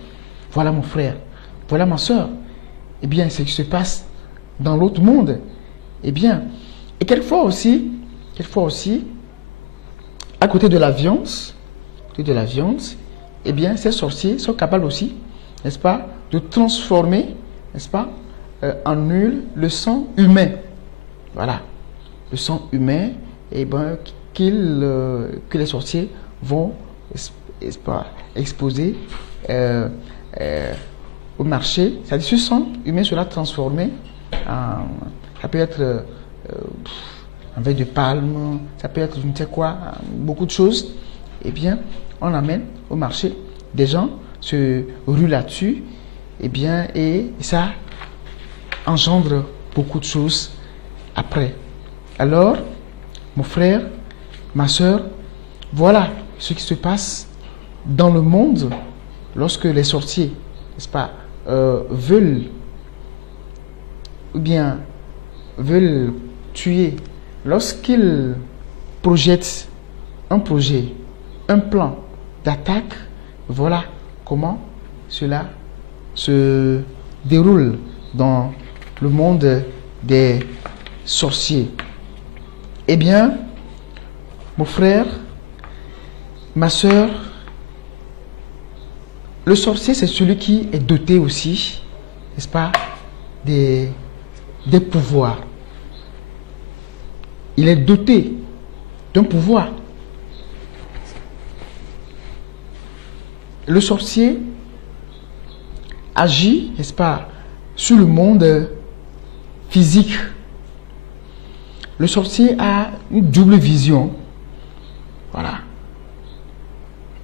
Voilà mon frère, voilà ma soeur. Eh bien, ce qui se passe dans l'autre monde. Eh bien, et quelquefois aussi, à côté de la viande, eh bien, ces sorciers sont capables aussi, n'est-ce pas, de transformer, n'est-ce pas, en nul le sang humain. Voilà, le sang humain, eh bien, que les sorciers vont, n'est-ce pas, exposer au marché. C'est-à-dire, ce sang humain sera transformé en, ça peut être en veille de palme, ça peut être je ne sais quoi, beaucoup de choses. Eh bien, on amène au marché, des gens se ruent là-dessus, eh bien, et ça engendre beaucoup de choses après. Alors, mon frère, ma soeur, voilà ce qui se passe dans le monde lorsque les sorciers, n'est-ce pas, veulent tuer, lorsqu'ils projettent un projet, un plan d'attaque. Voilà comment cela se déroule dans le monde des sorciers. Eh bien, mon frère, ma soeur, le sorcier, c'est celui qui est doté aussi, n'est-ce pas, des pouvoirs. Il est doté d'un pouvoir. Le sorcier agit, n'est-ce pas, sur le monde physique. Le sorcier a une double vision. Voilà.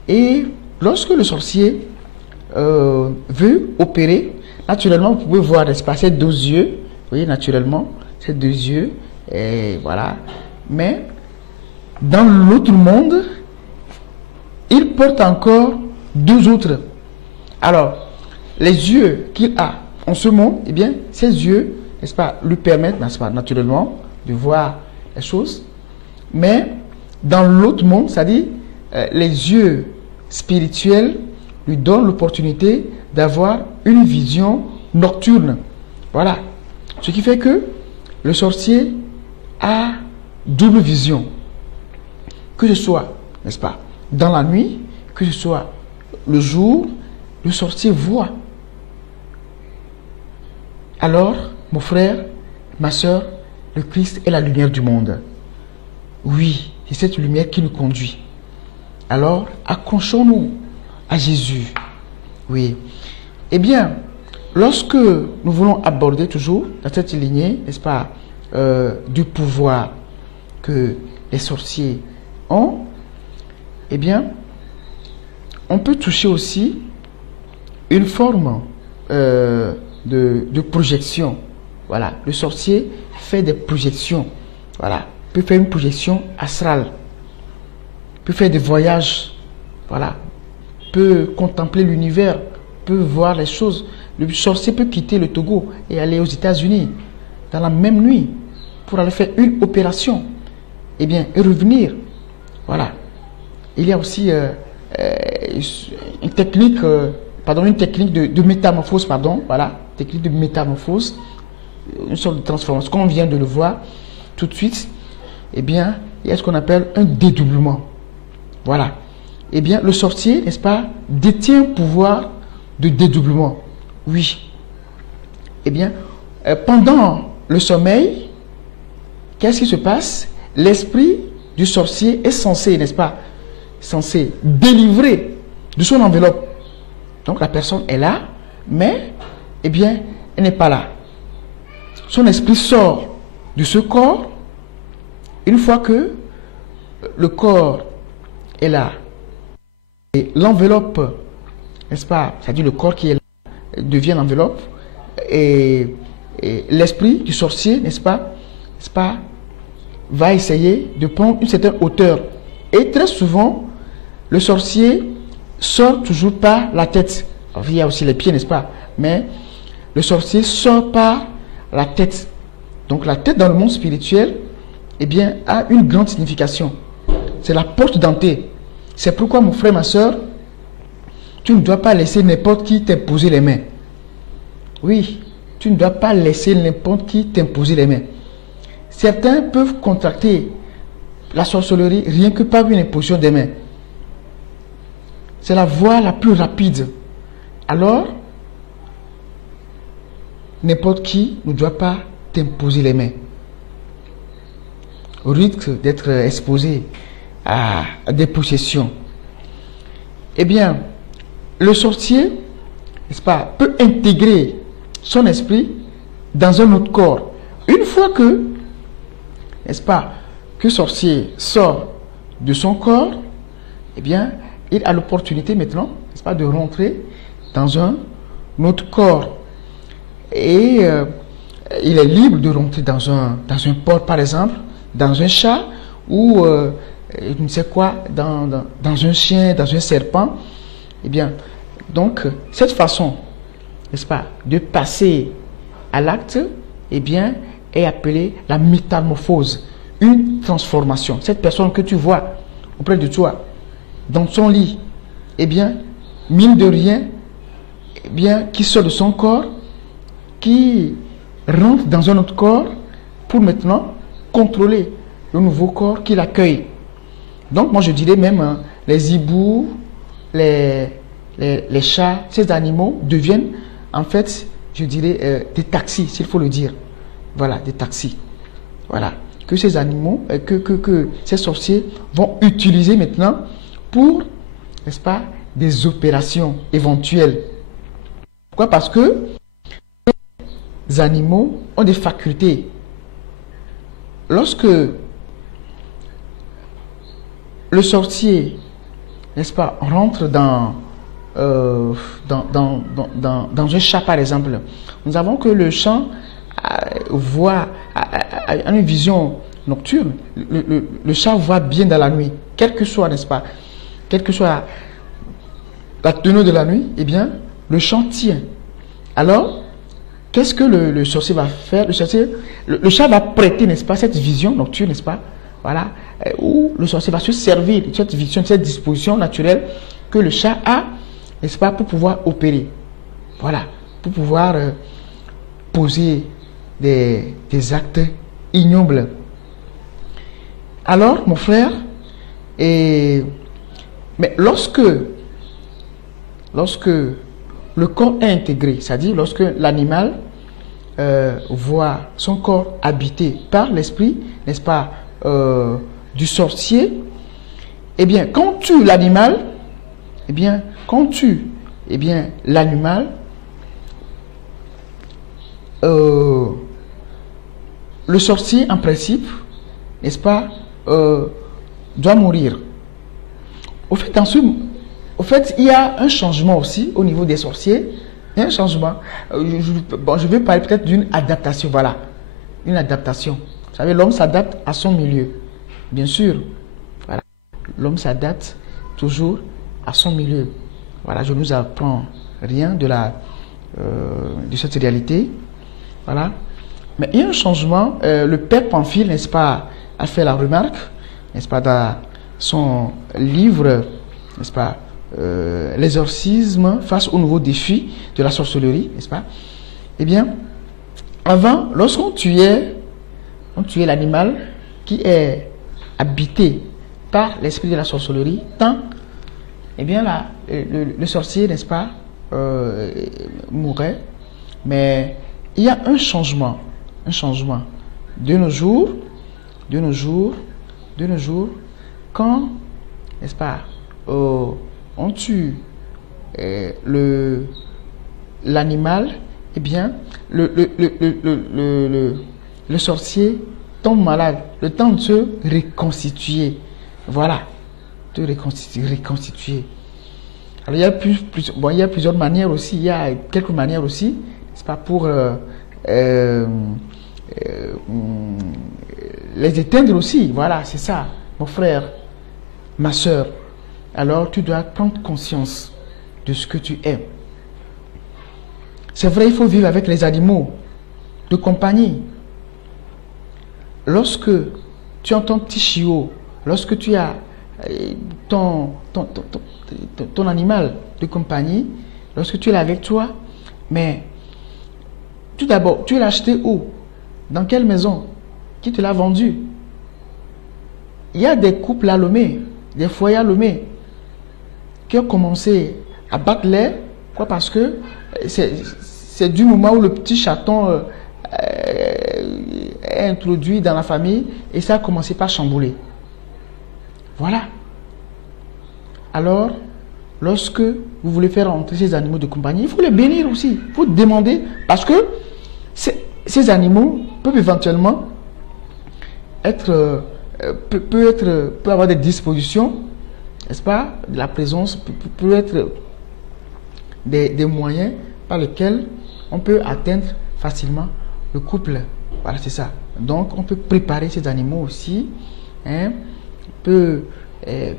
Et lorsque le sorcier veut opérer, naturellement, vous pouvez voir, n'est-ce pas, ces deux yeux. Vous voyez, naturellement, ces deux yeux. Et voilà. Mais dans l'autre monde, il porte encore deux autres. Alors, les yeux qu'il a en ce monde, eh bien, ces yeux, n'est-ce pas, lui permettent, n'est-ce pas, naturellement, de voir les choses. Mais dans l'autre monde, c'est-à-dire les yeux spirituels lui donnent l'opportunité d'avoir une vision nocturne. Voilà. Ce qui fait que le sorcier a double vision. Que ce soit, n'est-ce pas, dans la nuit, que ce soit le jour, le sorcier voit. Alors, mon frère, ma soeur, le Christ est la lumière du monde. Oui, c'est cette lumière qui nous conduit. Alors, accrochons-nous à Jésus. Oui. Eh bien, lorsque nous voulons aborder toujours dans cette lignée, n'est-ce pas, du pouvoir que les sorciers ont, eh bien, on peut toucher aussi une forme de projection. Voilà, le sorcier fait des projections. Voilà, peut faire une projection astrale, peut faire des voyages. Voilà, peut contempler l'univers, peut voir les choses. Le sorcier peut quitter le Togo et aller aux États-Unis dans la même nuit pour aller faire une opération. Eh bien, et revenir. Voilà. Il y a aussi une technique, de métamorphose, voilà, technique de métamorphose, une sorte de transformation. Comme on vient de le voir tout de suite, eh bien, il y a ce qu'on appelle un dédoublement. Voilà. Eh bien, le sorcier, n'est-ce pas, détient un pouvoir de dédoublement. Oui. Eh bien, pendant le sommeil, qu'est-ce qui se passe? L'esprit du sorcier est censé, n'est-ce pas, censé délivrer de son enveloppe. Donc la personne est là, mais, eh bien, elle n'est pas là. Son esprit sort de ce corps. Une fois que le corps est là, et l'enveloppe, n'est-ce pas, c'est-à-dire le corps qui est là, devient l'enveloppe et l'esprit du sorcier, n'est-ce pas, va essayer de prendre une certaine hauteur. Et très souvent, le sorcier sort toujours par la tête. Alors, il y a aussi les pieds, n'est-ce pas? Mais le sorcier sort par la tête. Donc la tête dans le monde spirituel, eh bien, a une grande signification. C'est la porte d'entrée. C'est pourquoi, mon frère, ma soeur, tu ne dois pas laisser n'importe qui t'imposer les mains. Oui, tu ne dois pas laisser n'importe qui t'imposer les mains. Certains peuvent contracter la sorcellerie rien que par une imposition des mains. C'est la voie la plus rapide. Alors, n'importe qui ne doit pas t'imposer les mains. Au risque d'être exposé à des possessions. Eh bien, le sorcier, n'est-ce pas, peut intégrer son esprit dans un autre corps. Une fois que, n'est-ce pas, que le sorcier sort de son corps, eh bien, il a l'opportunité maintenant, n'est-ce pas, de rentrer dans un autre corps. Et il est libre de rentrer dans un porc, par exemple, dans un chat, ou je ne sais quoi, dans un chien, dans un serpent. Eh bien, donc, cette façon, n'est-ce pas, de passer à l'acte, eh bien, est appelée la métamorphose, une transformation. Cette personne que tu vois auprès de toi, dans son lit, eh bien, mine de rien, eh bien, qui sort de son corps, qui rentre dans un autre corps pour maintenant contrôler le nouveau corps qui l'accueille. Donc, moi, je dirais même, les hiboux, les chats, ces animaux deviennent, en fait, je dirais, des taxis, s'il faut le dire. Voilà, des taxis. Voilà. Que ces animaux, que ces sorciers vont utiliser maintenant pour, n'est-ce pas, des opérations éventuelles. Pourquoi? Parce que les animaux ont des facultés. Lorsque le sorcier, n'est-ce pas, rentre dans un chat, par exemple, nous avons que le chat a une vision nocturne. Le chat voit bien dans la nuit, quel que soit, n'est-ce pas, quelle que soit la tenue de la nuit, eh bien, le chat tient. Alors, qu'est-ce que le sorcier va faire? Le chat va prêter, n'est-ce pas, cette vision nocturne, n'est-ce pas, voilà, où le sorcier va se servir de cette vision, de cette disposition naturelle que le chat a, n'est-ce pas, pour pouvoir opérer. Voilà, pour pouvoir poser des actes ignobles. Alors, mon frère, mais lorsque le corps est intégré, c'est-à-dire lorsque l'animal voit son corps habité par l'esprit, n'est-ce pas, du sorcier, eh bien, quand tue l'animal, l'animal, le sorcier, en principe, n'est-ce pas, doit mourir. Au fait, il y a un changement aussi au niveau des sorciers. Il y a un changement. Je vais parler peut-être d'une adaptation. Voilà, une adaptation. Vous savez, l'homme s'adapte à son milieu. Bien sûr. Voilà. L'homme s'adapte toujours à son milieu. Voilà, je ne vous apprends rien de cette réalité. Voilà. Mais il y a un changement. Le père Pamphile, n'est-ce pas, a fait la remarque, n'est-ce pas, dans son livre, n'est-ce pas, l'exorcisme face au nouveau défi de la sorcellerie, n'est-ce pas? Eh bien, avant, lorsqu'on tuait l'animal qui est habité par l'esprit de la sorcellerie, eh bien là, le sorcier, n'est-ce pas, mourait. Mais il y a un changement. De nos jours, quand, n'est-ce pas, on tue l'animal, eh bien, le sorcier tombe malade, le temps de se reconstituer. Voilà, de reconstituer. Alors, il y a plusieurs manières aussi. Il y a quelques manières aussi, n'est-ce pas, pour les éteindre aussi. Voilà, c'est ça, mon frère, ma soeur. Alors, tu dois prendre conscience de ce que tu es. C'est vrai, il faut vivre avec les animaux de compagnie. Lorsque tu as ton petit chiot, lorsque tu as ton animal de compagnie, lorsque tu l'as avec toi, mais tout d'abord, tu l'as acheté où? Dans quelle maison? Qui te l'a vendu? Il y a des couples à Lomé, des foyers à Lomé, qui ont commencé à battre l'air, quoi, parce que c'est du moment où le petit chaton est introduit dans la famille et ça a commencé par chambouler. Voilà. Alors, lorsque vous voulez faire entrer ces animaux de compagnie, il faut les bénir aussi. Il faut demander, parce que ces animaux peuvent éventuellement peut avoir des dispositions, n'est-ce pas? La présence peut être des moyens par lesquels on peut atteindre facilement le couple. Voilà, c'est ça. Donc, on peut préparer ces animaux aussi. Hein,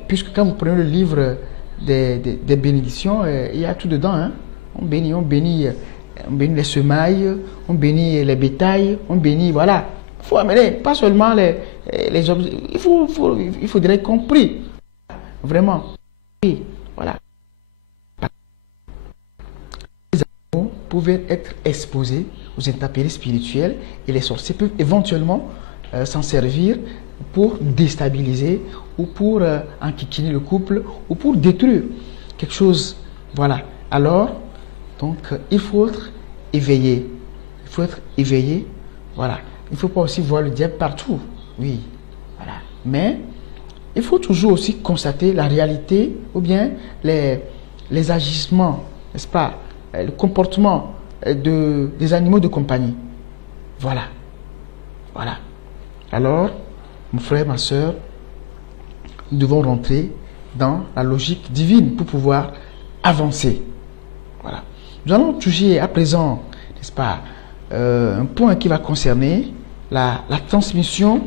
puisque quand vous prenez le livre des bénédictions, il y a tout dedans. Hein. On bénit les semailles, on bénit les bétails, on bénit, voilà. Il faut amener, pas seulement les objets. Il faudrait compris. Vraiment. Et voilà. Les animaux pouvaient être exposés aux intempéries spirituelles et les sorciers peuvent éventuellement s'en servir pour déstabiliser ou pour enquiquiner le couple ou pour détruire quelque chose. Voilà. Alors, donc, il faut être éveillé. Il faut être éveillé. Voilà. Il ne faut pas aussi voir le diable partout. Oui. Voilà. Mais il faut toujours aussi constater la réalité ou bien les agissements, n'est-ce pas, le comportement des animaux de compagnie. Voilà. Voilà. Alors, mon frère, ma soeur, nous devons rentrer dans la logique divine pour pouvoir avancer. Voilà. Nous allons toucher à présent, n'est-ce pas, un point qui va concerner la transmission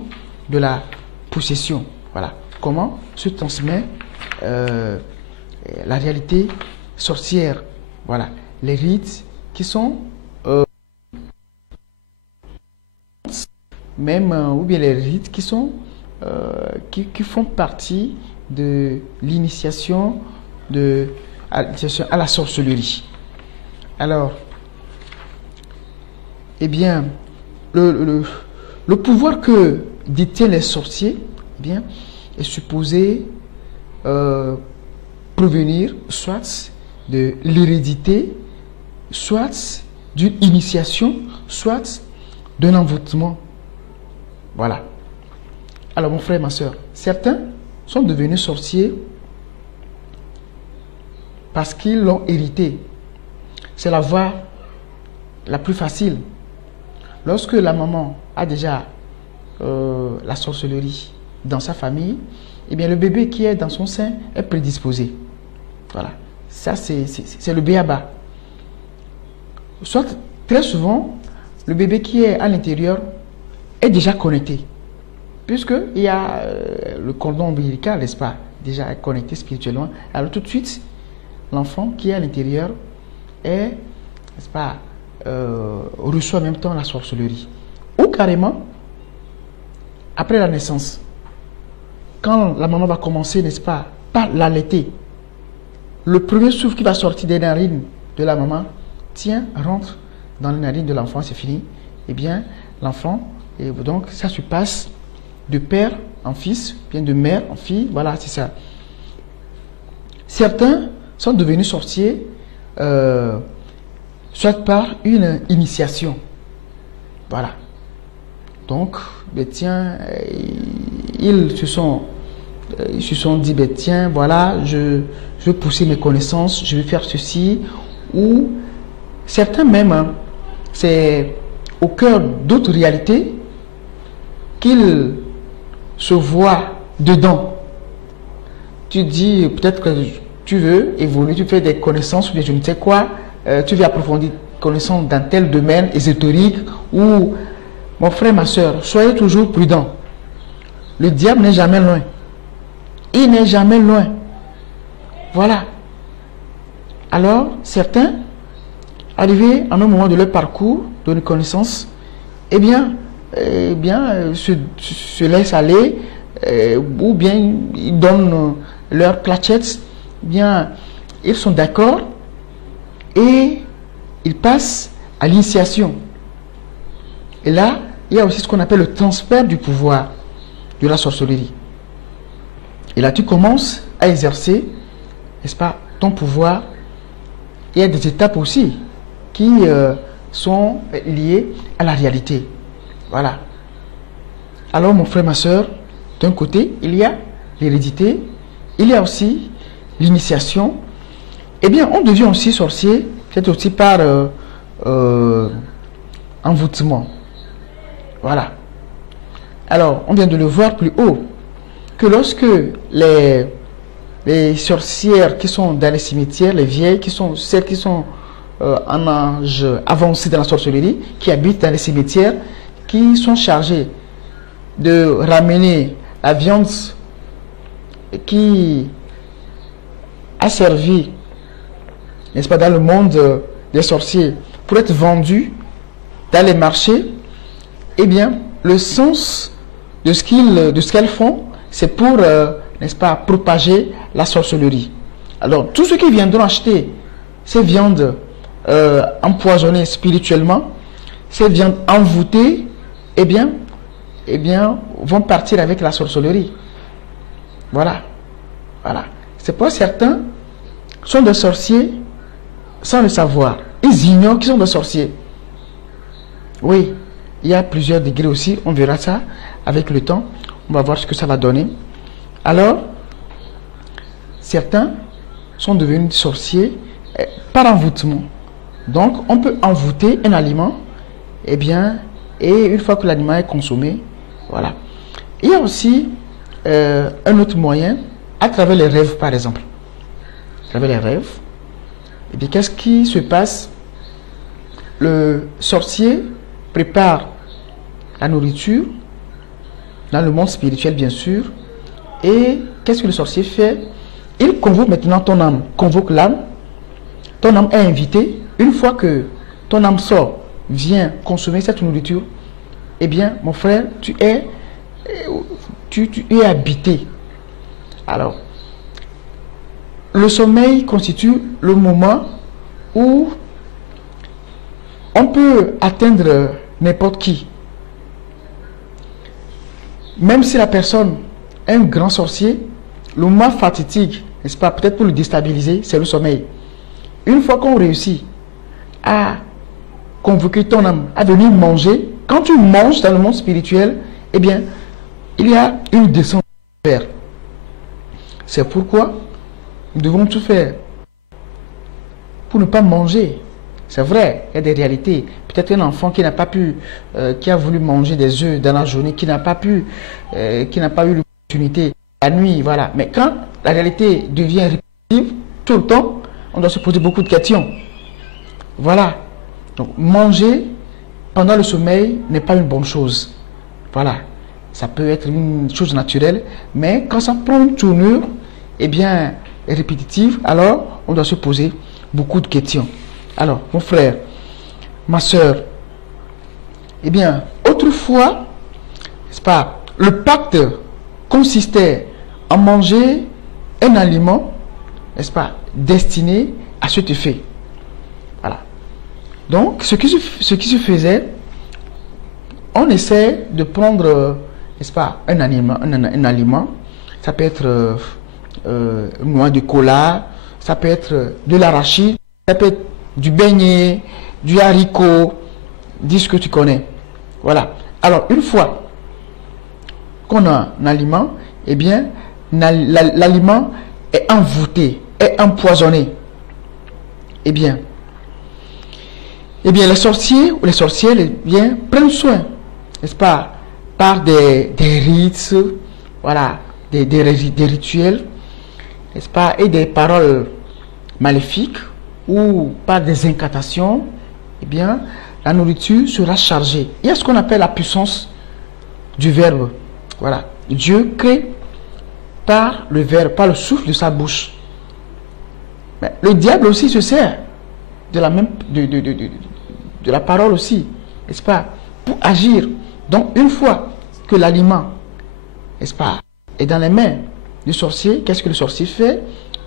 de la possession. Voilà. Comment se transmet la réalité sorcière. Voilà. Les rites qui sont ou bien les rites qui sont qui font partie de l'initiation à la sorcellerie. Alors, eh bien, le pouvoir que détiennent les sorciers, eh bien, est supposé provenir soit de l'hérédité, soit d'une initiation, soit d'un envoûtement. Voilà. Alors, mon frère, ma soeur, certains sont devenus sorciers parce qu'ils l'ont hérité. C'est la voie la plus facile. Lorsque la maman a déjà la sorcellerie dans sa famille, eh bien, le bébé qui est dans son sein est prédisposé. Voilà. Ça, c'est le béaba. Soit, très souvent, le bébé qui est à l'intérieur est déjà connecté. Puisqu'il y a le cordon ombilical, n'est-ce pas, déjà connecté spirituellement. Alors tout de suite, l'enfant qui est à l'intérieur est, n'est-ce pas, reçoit en même temps la sorcellerie. Ou carrément, après la naissance, quand la maman va commencer, n'est-ce pas, par l'allaiter, le premier souffle qui va sortir des narines de la maman, rentre dans les narines de l'enfant, c'est fini. Eh bien, l'enfant, et donc ça se passe de père en fils, bien de mère en fille, voilà, c'est ça. Certains sont devenus sorciers, soit par une initiation. Voilà. Donc, ils se sont dit, tiens, voilà, je vais pousser mes connaissances, je vais faire ceci. Ou certains même, c'est au cœur d'autres réalités qu'ils se voient dedans. Tu dis, peut-être que tu veux évoluer, tu fais des connaissances ou bien je ne sais quoi, tu veux approfondir connaissances dans tel domaine ésotérique ou mon frère, ma soeur, soyez toujours prudents. Le diable n'est jamais loin. Il n'est jamais loin. Voilà. Alors, certains, arrivés à un moment de leur parcours, de leur connaissance, se laissent aller, ou bien ils donnent leur platchette, bien, ils sont d'accord et ils passent à l'initiation. Et là, il y a aussi ce qu'on appelle le transfert du pouvoir de la sorcellerie. Et là, tu commences à exercer, n'est-ce pas, ton pouvoir. Il y a des étapes aussi qui sont liées à la réalité. Voilà. Alors, mon frère, ma soeur, d'un côté, il y a l'hérédité, il y a aussi l'initiation. Eh bien, on devient aussi sorcier, peut-être aussi par envoûtement. Voilà. Alors, on vient de le voir plus haut, que lorsque les sorcières qui sont dans les cimetières, les vieilles, celles qui sont en âge avancé dans la sorcellerie, qui habitent dans les cimetières, qui sont chargées de ramener la viande qui a servi, n'est-ce pas, dans le monde des sorciers, pour être vendue dans les marchés, eh bien, le sens de ce qu'elles font, c'est pour, n'est-ce pas, propager la sorcellerie. Alors, tous ceux qui viendront acheter ces viandes empoisonnées spirituellement, ces viandes envoûtées, eh bien, vont partir avec la sorcellerie. Voilà. Voilà. C'est pour certains sont des sorciers sans le savoir. Ils ignorent qu'ils sont des sorciers. Oui. Il y a plusieurs degrés aussi, on verra ça avec le temps, on va voir ce que ça va donner. Alors, certains sont devenus sorciers par envoûtement. Donc, on peut envoûter un aliment, et une fois que l'aliment est consommé, voilà. Il y a aussi un autre moyen, à travers les rêves par exemple. À travers les rêves, et bien qu'est-ce qui se passe? Le sorcier prépare la nourriture dans le monde spirituel bien sûr, et qu'est-ce que le sorcier fait? Il convoque maintenant ton âme, convoque l'âme, ton âme est invitée. Une fois que ton âme sort, vient consommer cette nourriture, eh bien mon frère, tu es habité. Alors, le sommeil constitue le moment où on peut atteindre n'importe qui. Même si la personne est un grand sorcier, le moment fatidique, n'est-ce pas, peut-être pour le déstabiliser, c'est le sommeil. Une fois qu'on réussit à convoquer ton âme à venir manger, quand tu manges dans le monde spirituel, eh bien, il y a une descente vers. C'est pourquoi nous devons tout faire pour ne pas manger. C'est vrai, il y a des réalités. Peut-être un enfant qui n'a pas pu, qui a voulu manger des œufs dans la journée, qui n'a pas eu l'opportunité la nuit, voilà. Mais quand la réalité devient répétitive, tout le temps, on doit se poser beaucoup de questions. Voilà. Donc, manger pendant le sommeil n'est pas une bonne chose. Voilà. Ça peut être une chose naturelle, mais quand ça prend une tournure, répétitive, alors on doit se poser beaucoup de questions. Alors, mon frère, ma soeur, autrefois, n'est-ce pas, le pacte consistait à manger un aliment, n'est-ce pas, destiné à cet effet. Voilà. Donc, ce qui se faisait, on essaie de prendre, n'est-ce pas, un aliment, ça peut être une noix de cola, ça peut être de l'arachide, ça peut être du beignet, du haricot, dis ce que tu connais. Voilà. Alors, une fois qu'on a un aliment, l'aliment est envoûté, est empoisonné. Les sorciers ou les sorcières prennent soin, n'est-ce pas, par des rites, voilà, des rituels. n'est-ce pas, et des paroles maléfiques ou par des incantations, eh bien, la nourriture sera chargée. Il y a ce qu'on appelle la puissance du verbe. Voilà. Dieu crée par le verbe, par le souffle de sa bouche. Mais le diable aussi se sert de la même de la parole aussi, n'est-ce pas, pour agir. Donc une fois que l'aliment, n'est-ce pas, est dans les mains du sorcier, qu'est-ce que le sorcier fait?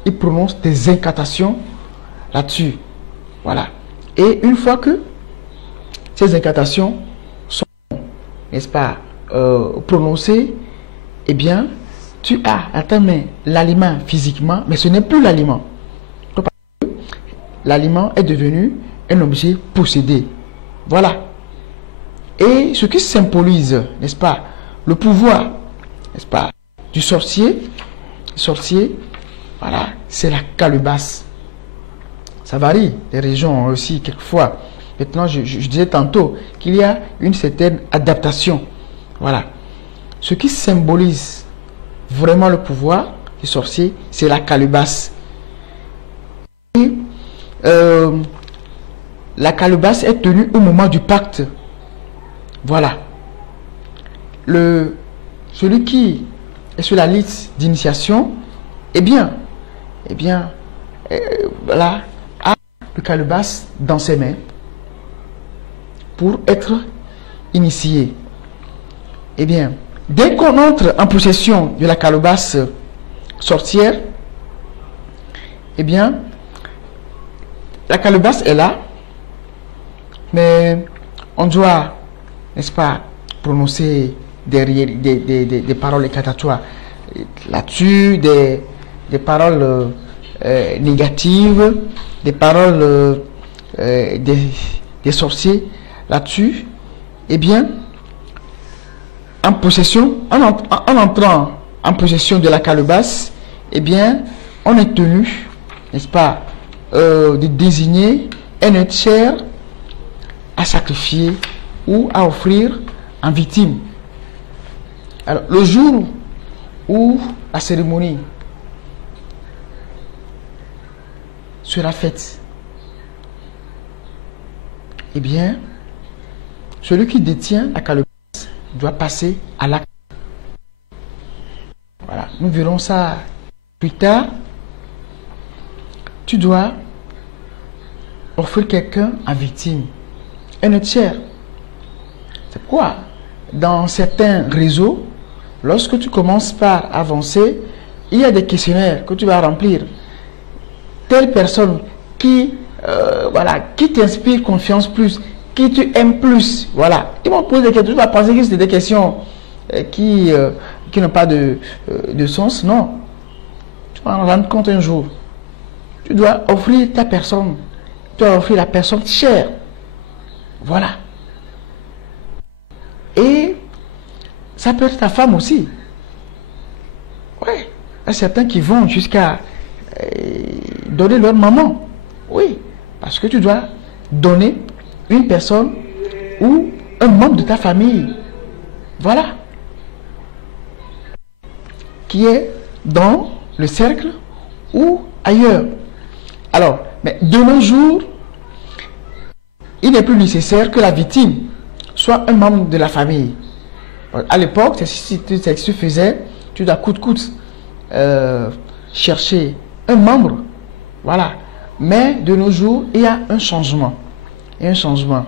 Il prononce des incantations là-dessus. Voilà. Et une fois que ces incantations sont, n'est-ce pas, prononcées, eh bien, tu as à ta main l'aliment physiquement, mais ce n'est plus l'aliment. L'aliment est devenu un objet possédé. Voilà. Et ce qui symbolise, n'est-ce pas, le pouvoir, n'est-ce pas, du sorcier, voilà, c'est la calebasse. Ça varie des régions aussi, quelquefois. Maintenant, je disais tantôt qu'il y a une certaine adaptation. Voilà. Ce qui symbolise vraiment le pouvoir du sorcier, c'est la calebasse. Et la calebasse est tenue au moment du pacte. Voilà. Celui qui est sur la liste d'initiation, voilà, a le calebasse dans ses mains pour être initié. Eh bien, dès qu'on entre en possession de la calebasse sorcière, eh bien, la calebasse est là, mais on doit, n'est-ce pas, prononcer des paroles incantatoires là-dessus, des paroles négatives, des paroles des sorciers là-dessus. Eh bien, en entrant en possession de la calebasse, eh bien, on est tenu, n'est-ce pas, de désigner un être cher à sacrifier ou à offrir en victime. Alors, le jour où la cérémonie sera faite, eh bien, celui qui détient la calebasse doit passer à l'acte. Voilà, nous verrons ça plus tard. Tu dois offrir quelqu'un en victime, un être cher. C'est pourquoi, dans certains réseaux, lorsque tu commences par avancer, il y a des questionnaires que tu vas remplir. Telle personne qui t'inspire confiance plus, qui tu aimes plus, voilà. Ils vont poser des questions, tu vas penser que c'est des questions qui n'ont pas de sens. Non. Tu vas en rendre compte un jour. Tu dois offrir ta personne. Tu dois offrir la personne chère. Voilà. Et ça peut être ta femme aussi. Oui. Il y a certains qui vont jusqu'à donner leur maman. Oui. Parce que tu dois donner une personne ou un membre de ta famille. Voilà. Qui est dans le cercle ou ailleurs. Alors, mais de nos jours, il n'est plus nécessaire que la victime soit un membre de la famille. À l'époque, c'est ce que tu faisais, tu dois coûte chercher un membre. Voilà. Mais de nos jours, il y a un changement. Il y a un changement.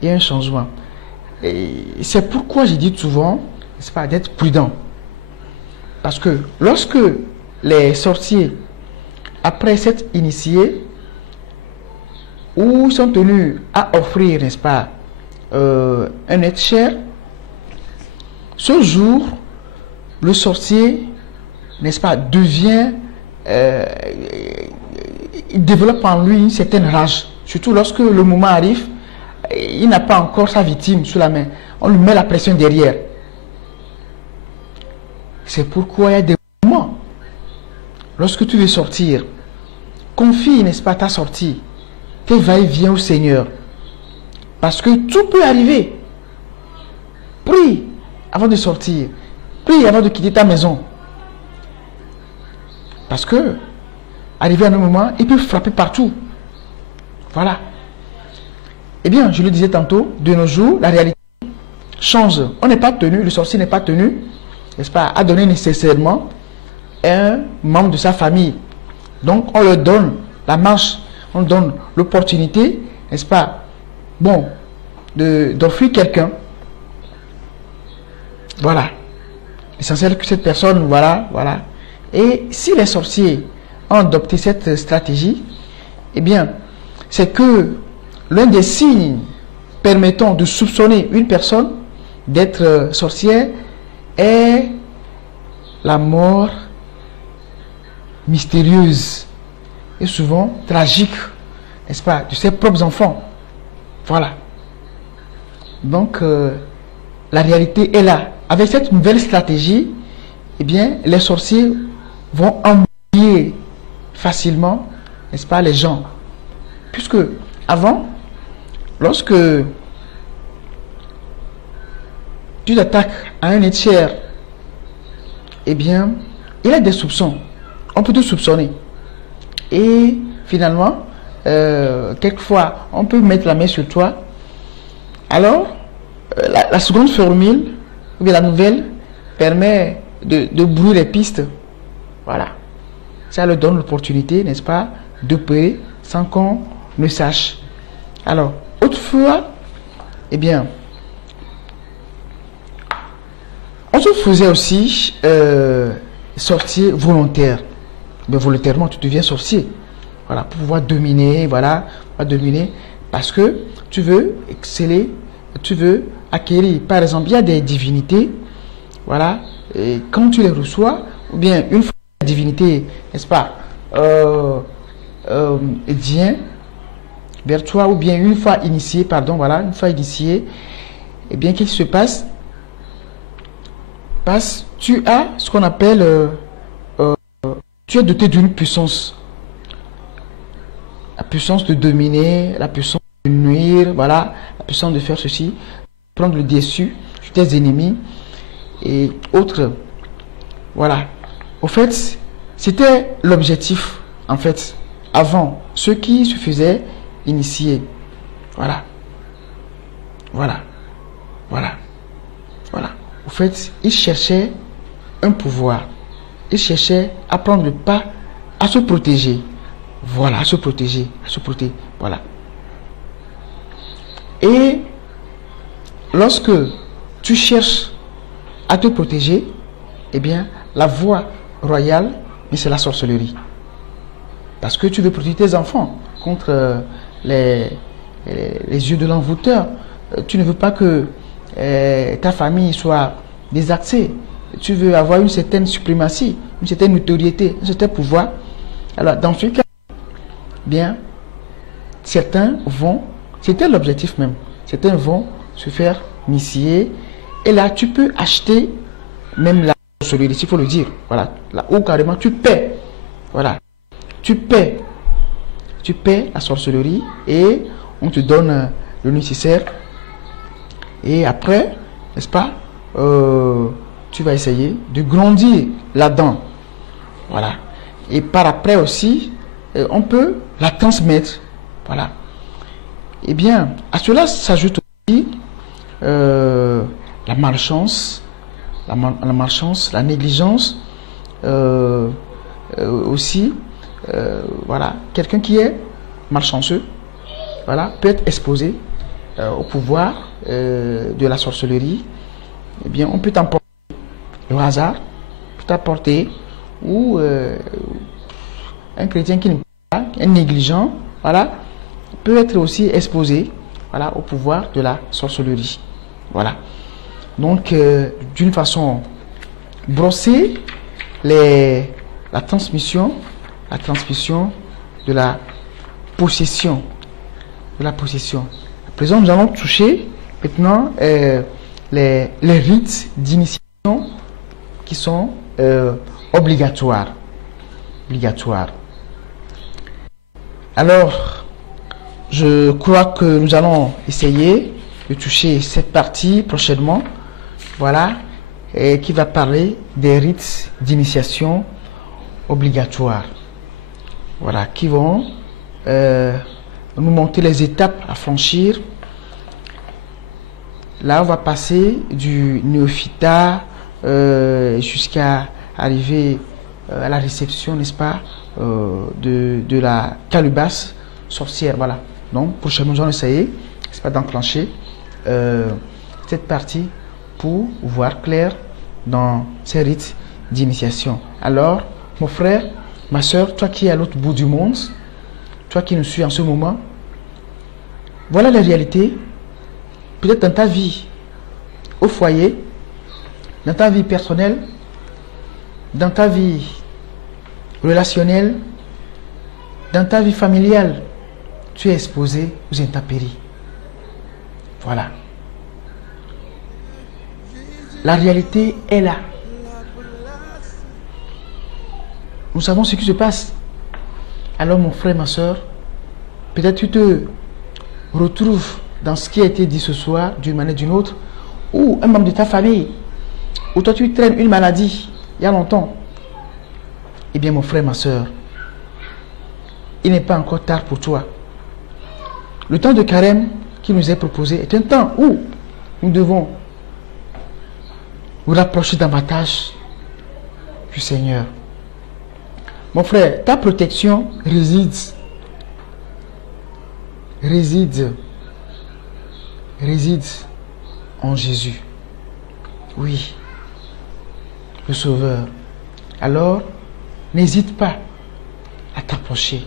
Il y a un changement. Et c'est pourquoi je dis souvent, c'est pas d'être prudent. Parce que lorsque les sorciers, après s'être initiés, ou sont tenus à offrir, n'est-ce pas, un être cher, ce jour, le sorcier, n'est-ce pas, devient, il développe en lui une certaine rage. Surtout lorsque le moment arrive, il n'a pas encore sa victime sous la main. On lui met la pression derrière. C'est pourquoi il y a des moments, lorsque tu veux sortir, confie, n'est-ce pas, ta sortie, tes va-et-vient au Seigneur. Parce que tout peut arriver. Prie avant de sortir. Prie avant de quitter ta maison. Parce que, arrivé à un moment, il peut frapper partout. Voilà. Eh bien, je le disais tantôt, de nos jours, la réalité change. On n'est pas tenu, le sorcier n'est pas tenu, n'est-ce pas, à donner nécessairement un membre de sa famille. Donc, on leur donne la marche, on donne l'opportunité, n'est-ce pas, bon, d'offrir quelqu'un. Voilà. L'essentiel que cette personne, voilà. Et si les sorciers ont adopté cette stratégie, eh bien, c'est que l'un des signes permettant de soupçonner une personne d'être sorcière est la mort mystérieuse et souvent tragique, n'est-ce pas, de ses propres enfants. Voilà. Donc, la réalité est là. Avec cette nouvelle stratégie, eh bien, les sorciers vont envoyer facilement, n'est-ce pas, les gens. Puisque, avant, lorsque tu t'attaques à un être cher, eh bien, il a des soupçons. On peut te soupçonner. Et finalement, quelquefois, on peut mettre la main sur toi. Alors, la seconde formule, ou bien la nouvelle, permet de brouiller les pistes. Voilà. Ça leur donne l'opportunité, n'est-ce pas, d'opérer sans qu'on ne sache. Alors, autrefois, eh bien, on se faisait aussi sorcier volontaire. Mais volontairement, tu deviens sorcier. Voilà, pour pouvoir dominer, voilà, dominer, parce que tu veux exceller, tu veux acquérir. Par exemple, il y a des divinités, voilà, et quand tu les reçois, ou bien une fois la divinité, n'est-ce pas, vient vers toi, ou bien une fois initié, pardon, voilà, une fois initié, eh bien, qu'est-ce qui se passe? Tu as ce qu'on appelle, tu es doté d'une puissance. La puissance de dominer, la puissance de nuire, voilà, la puissance de faire ceci, prendre le dessus sur tes ennemis et autres. Voilà. Au fait, c'était l'objectif, en fait, avant, ceux qui se faisaient initier. Voilà. Au fait, ils cherchaient un pouvoir. Ils cherchaient à prendre le pas, à se protéger. Voilà, à se protéger. Voilà. Et lorsque tu cherches à te protéger, eh bien, la voie royale, mais c'est la sorcellerie. Parce que tu veux protéger tes enfants contre les yeux de l'envoûteur. Tu ne veux pas que ta famille soit désaxée. Tu veux avoir une certaine suprématie, une certaine notoriété, un certain pouvoir. Alors, dans ce cas, bien, certains vont, c'était l'objectif même, certains vont se faire initier. Et là, tu peux acheter même la sorcellerie, il faut le dire. Voilà, là où carrément tu paies. Voilà, tu paies la sorcellerie et on te donne le nécessaire. Et après, n'est-ce pas, tu vas essayer de grandir là-dedans. Voilà. Et par après aussi, on peut la transmettre. Voilà. Eh bien, à cela s'ajoute aussi la malchance, la négligence, aussi, voilà, quelqu'un qui est malchanceux, voilà, peut être exposé au pouvoir de la sorcellerie. Eh bien, on peut t'emporter, le hasard peut t'apporter, ou un chrétien qui n'est pas, un négligent, voilà, peut être aussi exposé, voilà, au pouvoir de la sorcellerie. Voilà. Donc, d'une façon brossée, la transmission de la possession. À présent, nous allons toucher maintenant les rites d'initiation qui sont obligatoires. Alors, je crois que nous allons essayer de toucher cette partie prochainement, voilà, et qui va parler des rites d'initiation obligatoires. Voilà, qui vont nous montrer les étapes à franchir. Là, on va passer du néophytat jusqu'à arriver à la réception, n'est-ce pas, de la calebasse sorcière. Voilà. Donc, prochainement, j'en essayer, n'est-ce pas, d'enclencher cette partie pour voir clair dans ces rites d'initiation. Alors, mon frère, ma soeur, toi qui es à l'autre bout du monde, toi qui nous suis en ce moment, voilà la réalité. Peut-être dans ta vie au foyer, dans ta vie personnelle, dans ta vie relationnelle, dans ta vie familiale, tu es exposé aux intempéries. Voilà. La réalité est là. Nous savons ce qui se passe. Alors mon frère, ma soeur, peut-être tu te retrouves dans ce qui a été dit ce soir d'une manière ou d'une autre, ou un membre de ta famille, ou toi tu traînes une maladie il y a longtemps. Eh bien mon frère, ma soeur, il n'est pas encore tard pour toi. Le temps de carême qui nous est proposé est un temps où nous devons nous rapprocher davantage du Seigneur. Mon frère, ta protection réside en Jésus. Oui, le Sauveur. Alors, n'hésite pas à t'approcher.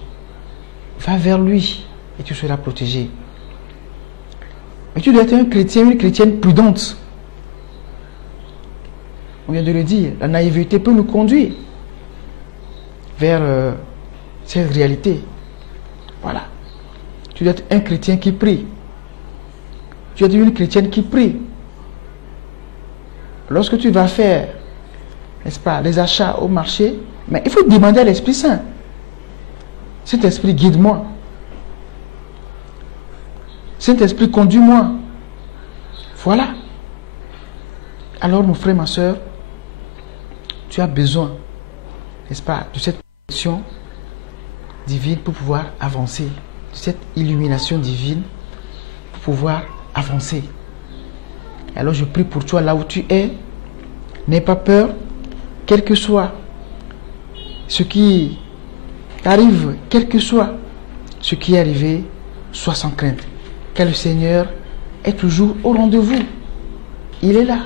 Va vers lui et tu seras protégé. Mais tu dois être un chrétien, une chrétienne prudente. On vient de le dire, la naïveté peut nous conduire vers cette réalité. Voilà. Tu dois être un chrétien qui prie. Tu dois être une chrétienne qui prie. Lorsque tu vas faire, n'est-ce pas, les achats au marché, mais il faut demander à l'Esprit Saint. Cet esprit, guide-moi. Cet esprit, conduis-moi. Voilà. Alors, mon frère, ma soeur, tu as besoin, n'est-ce pas, de cette protection divine pour pouvoir avancer, de cette illumination divine pour pouvoir avancer. Alors, je prie pour toi là où tu es. N'aie pas peur, quel que soit ce qui t'arrive, quel que soit ce qui est arrivé, sois sans crainte. Car le Seigneur est toujours au rendez-vous. Il est là.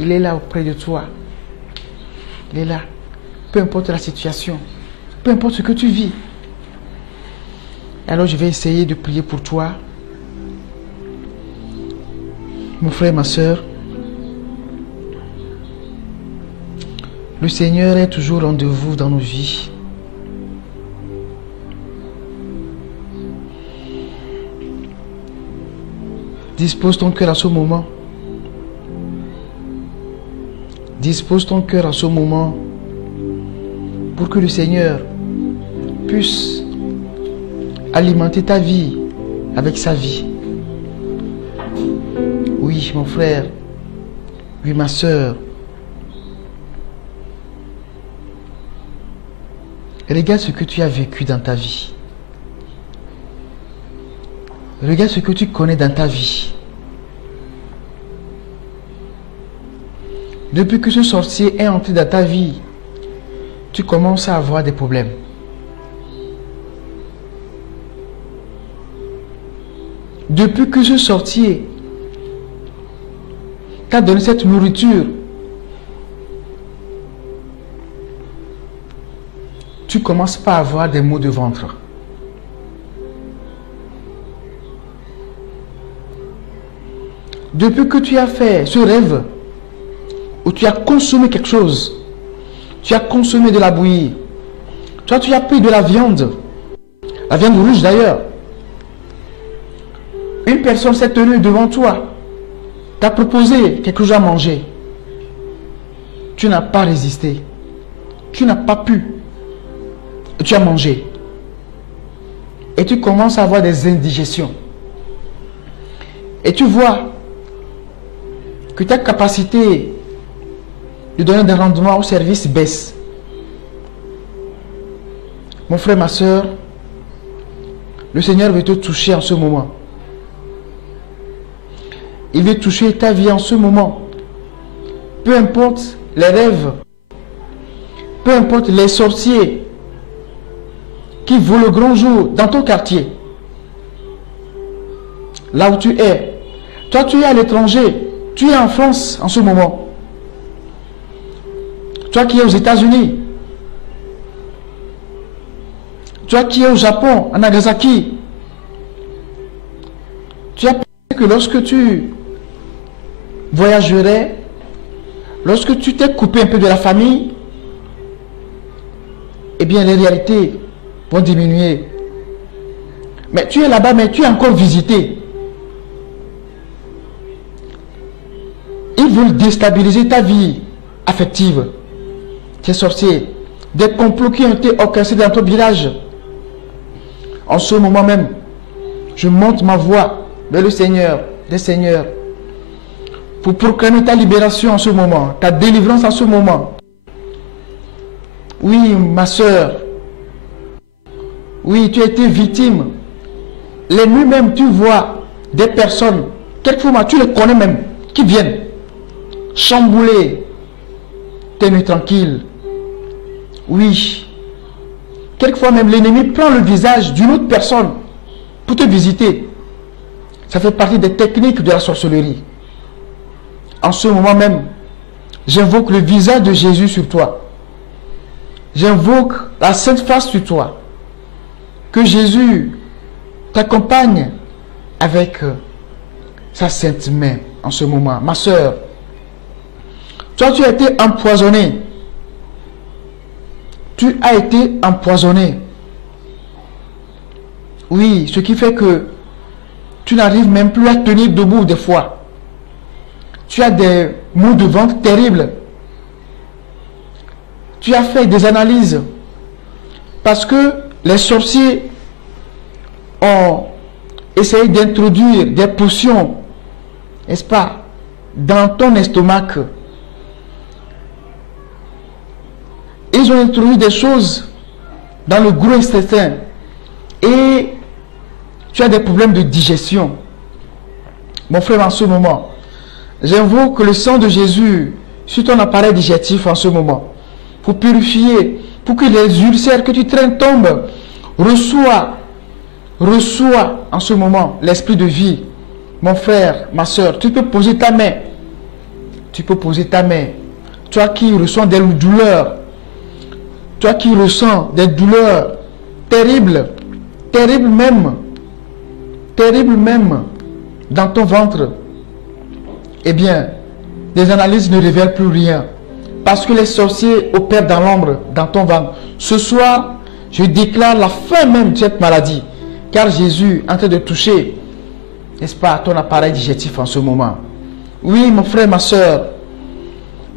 Il est là auprès de toi. Il est là. Peu importe la situation, peu importe ce que tu vis. Alors je vais essayer de prier pour toi. Mon frère, ma soeur, le Seigneur est toujours au rendez-vous dans nos vies. Dispose ton cœur à ce moment. Dispose ton cœur à ce moment pour que le Seigneur puisse alimenter ta vie avec sa vie. Oui, mon frère, oui, ma soeur. Regarde ce que tu as vécu dans ta vie. Regarde ce que tu connais dans ta vie. Depuis que ce sorcier est entré dans ta vie, tu commences à avoir des problèmes. Depuis que ce sorcier t'a donné cette nourriture, tu commences pas à avoir des maux de ventre. Depuis que tu as fait ce rêve, où tu as consommé quelque chose, tu as consommé de la bouillie, toi tu as pris de la viande rouge d'ailleurs. Une personne s'est tenue devant toi, t'a proposé quelque chose à manger. Tu n'as pas résisté, tu n'as pas pu, tu as mangé. Et tu commences à avoir des indigestions. Et tu vois que ta capacité de donner des rendements au service baisse. Mon frère, ma soeur, le Seigneur veut te toucher en ce moment. Il veut toucher ta vie en ce moment. Peu importe les rêves, peu importe les sorciers qui voient le grand jour dans ton quartier, là où tu es. Toi, tu es à l'étranger, tu es en France en ce moment. Toi qui es aux États-Unis, toi qui es au Japon, à Nagasaki, tu as pensé que lorsque tu voyagerais, lorsque tu t'es coupé un peu de la famille, eh bien les réalités vont diminuer. Mais tu es là-bas, mais tu es encore visité. Ils veulent déstabiliser ta vie affective. Tes sorciers, des complots qui ont été orchestrés dans ton village. En ce moment même, je monte ma voix vers le Seigneur, des Seigneurs, pour proclamer ta libération en ce moment, ta délivrance en ce moment. Oui, ma soeur, oui, tu as été victime. Les nuits même, tu vois des personnes, quelquefois tu les connais même, qui viennent chambouler tes nuits tranquilles. Oui, quelquefois même l'ennemi prend le visage d'une autre personne pour te visiter. Ça fait partie des techniques de la sorcellerie. En ce moment même, j'invoque le visage de Jésus sur toi. J'invoque la sainte face sur toi. Que Jésus t'accompagne avec sa sainte main en ce moment. Ma soeur, toi tu as été empoisonné. Tu as été empoisonné. Oui, ce qui fait que tu n'arrives même plus à tenir debout des fois. Tu as des maux de ventre terribles. Tu as fait des analyses parce que les sorciers ont essayé d'introduire des potions, n'est-ce pas, dans ton estomac. Ils ont introduit des choses dans le gros intestin et tu as des problèmes de digestion. Mon frère, en ce moment, j'invoque le sang de Jésus sur ton appareil digestif en ce moment pour purifier, pour que les ulcères que tu traînes tombent. Reçois en ce moment l'esprit de vie. Mon frère, ma soeur, tu peux poser ta main. Tu peux poser ta main. Toi qui ressens des douleurs, toi qui ressens des douleurs terribles, terribles même dans ton ventre, eh bien, les analyses ne révèlent plus rien. Parce que les sorciers opèrent dans l'ombre, dans ton ventre. Ce soir, je déclare la fin même de cette maladie. Car Jésus est en train de toucher, n'est-ce pas, ton appareil digestif en ce moment. Oui, mon frère, ma soeur.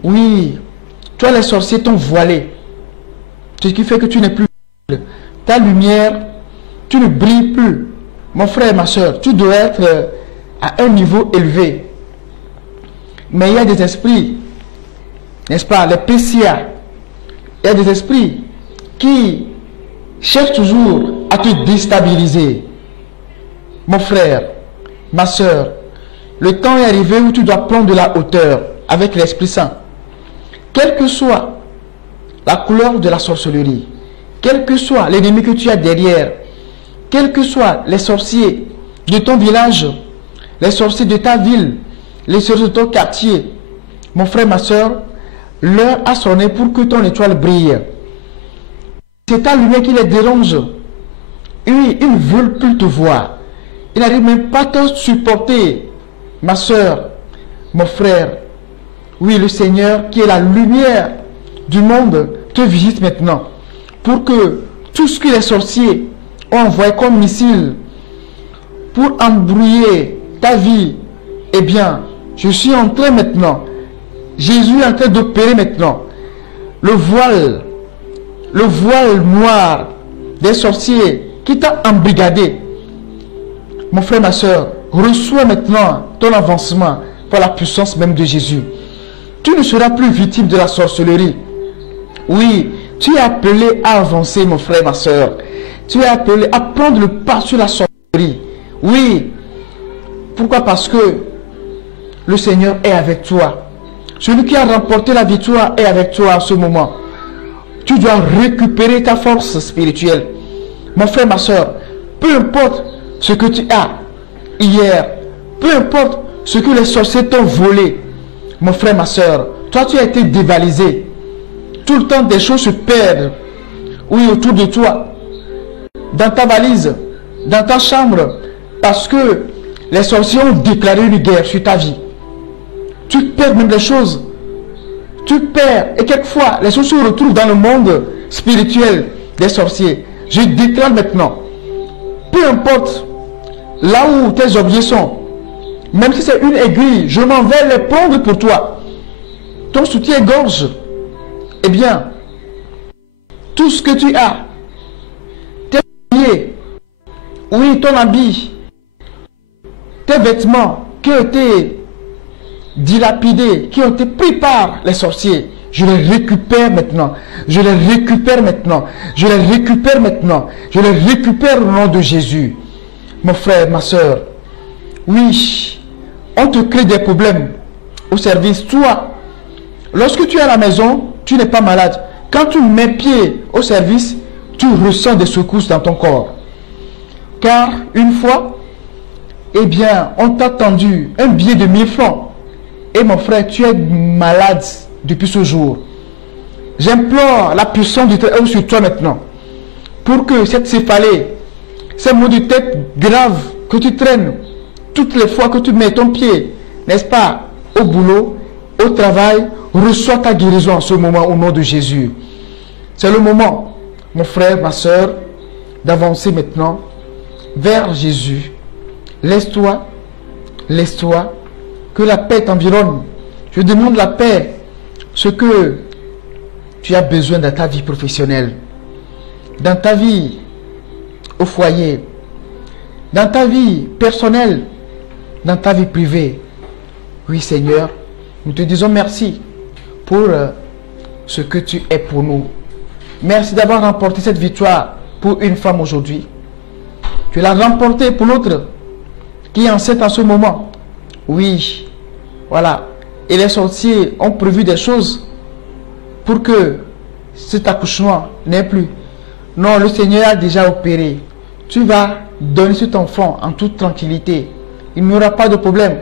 Oui, toi les sorciers t'ont voilé. Ce qui fait que tu n'es plus visible. Ta lumière, tu ne brilles plus. Mon frère, ma soeur, tu dois être à un niveau élevé. Mais il y a des esprits, n'est-ce pas, les PCA. Il y a des esprits qui cherchent toujours à te déstabiliser. Mon frère, ma soeur, le temps est arrivé où tu dois prendre de la hauteur avec l'Esprit Saint. Quelle que soit la couleur de la sorcellerie, quel que soit l'ennemi que tu as derrière, quels que soient les sorciers de ton village, les sorciers de ta ville, les sorciers de ton quartier, mon frère, ma soeur, l'heure a sonné pour que ton étoile brille. C'est ta lumière qui les dérange. Oui, ils ne veulent plus te voir. Ils n'arrivent même pas à te supporter, ma soeur, mon frère. Oui, le Seigneur, qui est la lumière du monde, te visite maintenant. Pour que tout ce que les sorciers ont envoyé comme missile pour embrouiller ta vie, eh bien, je suis en train maintenant, Jésus est en train d'opérer maintenant le voile noir des sorciers qui t'a embrigadé. Mon frère, ma soeur, reçois maintenant ton avancement par la puissance même de Jésus. Tu ne seras plus victime de la sorcellerie. Oui, Tu es appelé à avancer, mon frère, ma soeur. Tu es appelé à prendre le pas sur la sorcellerie. Oui. Pourquoi? Parce que le Seigneur est avec toi. Celui qui a remporté la victoire est avec toi en ce moment. Tu dois récupérer ta force spirituelle. Mon frère, ma soeur, peu importe ce que tu as hier, peu importe ce que les sorciers t'ont volé, mon frère, ma soeur, toi tu as été dévalisé. Tout le temps des choses se perdent. Oui, autour de toi, dans ta valise, dans ta chambre, parce que les sorciers ont déclaré une guerre sur ta vie. Tu perds même les choses. Tu perds. Et quelquefois, les choses se retrouvent dans le monde spirituel des sorciers. Je déclare maintenant, peu importe là où tes objets sont, même si c'est une aiguille, je m'en vais les prendre pour toi. Ton soutien-gorge, eh bien, tout ce que tu as, tes pieds, oui, ton habit, tes vêtements qui ont été dilapidés, qui ont été pris par les sorciers, je les récupère maintenant. Je les récupère maintenant. Je les récupère maintenant. Je les récupère au nom de Jésus. Mon frère, ma soeur, oui, on te crée des problèmes au service. Toi, lorsque tu es à la maison, tu n'es pas malade. Quand tu mets pied au service, tu ressens des secousses dans ton corps. Car une fois, eh bien, on t'a tendu un billet de 1000 francs. Et mon frère, tu es malade depuis ce jour. J'implore la puissance du Très-Haut sur toi maintenant. Pour que cette céphalée, ces maux de tête graves que tu traînes, toutes les fois que tu mets ton pied, n'est-ce pas, au boulot, au travail, reçois ta guérison en ce moment au nom de Jésus. C'est le moment, mon frère, ma soeur, d'avancer maintenant vers Jésus. Laisse-toi, que la paix t'environne. Je demande la paix, ce que tu as besoin dans ta vie professionnelle, dans ta vie au foyer, dans ta vie personnelle, dans ta vie privée. Oui, Seigneur, nous te disons merci pour ce que tu es pour nous. Merci d'avoir remporté cette victoire pour une femme aujourd'hui. Tu l'as remportée pour l'autre qui est enceinte en ce moment. Oui, voilà. Et les sorciers ont prévu des choses pour que cet accouchement n'ait plus. Non, le Seigneur a déjà opéré. Tu vas donner cet enfant en toute tranquillité. Il n'y aura pas de problème.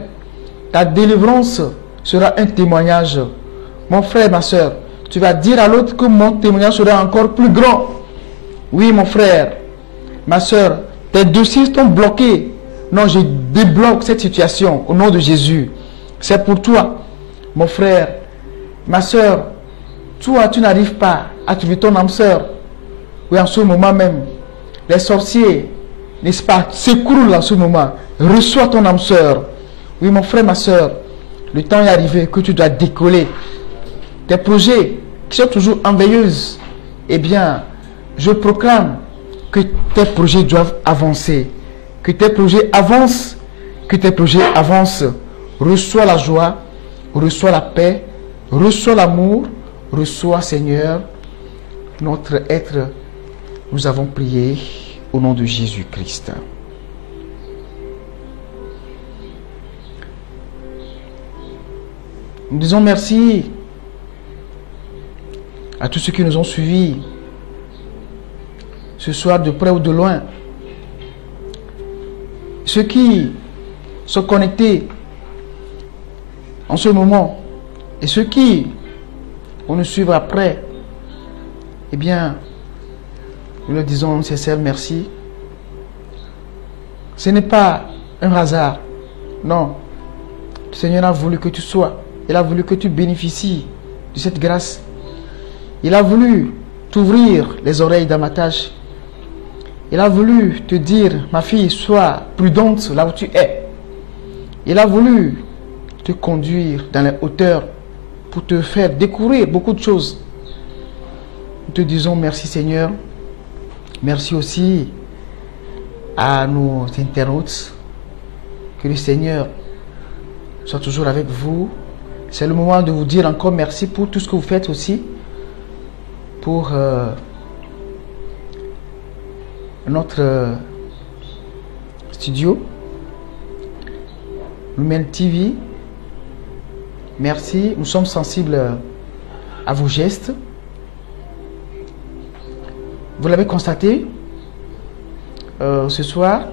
Ta délivrance sera un témoignage. Mon frère, ma soeur, tu vas dire à l'autre que mon témoignage sera encore plus grand. Oui, mon frère, ma soeur, tes dossiers sont bloqués. Non, je débloque cette situation au nom de Jésus. C'est pour toi, mon frère, ma soeur. Toi, tu n'arrives pas à trouver ton âme sœur. Oui, en ce moment même, les sorciers, n'est-ce pas, s'écroulent en ce moment. Reçois ton âme sœur. Oui, mon frère, ma soeur, le temps est arrivé que tu dois décoller. Tes projets qui sont toujours en veilleuse, eh bien, je proclame que tes projets doivent avancer. Que tes projets avancent. Que tes projets avancent. Reçois la joie, reçois la paix, reçois l'amour, reçois, Seigneur, notre être. Nous avons prié au nom de Jésus-Christ. Nous disons merci à tous ceux qui nous ont suivis ce soir de près ou de loin. Ceux qui sont connectés en ce moment et ceux qui vont nous suivre après, eh bien, nous leur disons un sincère merci. Ce n'est pas un hasard. Non. Le Seigneur a voulu que tu sois. Il a voulu que tu bénéficies de cette grâce. Il a voulu t'ouvrir les oreilles dans ma tâche. Il a voulu te dire, ma fille, sois prudente là où tu es. Il a voulu te conduire dans les hauteurs pour te faire découvrir beaucoup de choses. Nous te disons merci, Seigneur. Merci aussi à nos internautes. Que le Seigneur soit toujours avec vous. C'est le moment de vous dire encore merci pour tout ce que vous faites aussi. Pour pour notre studio, Lumen TV. Merci, nous sommes sensibles à vos gestes. Vous l'avez constaté, ce soir,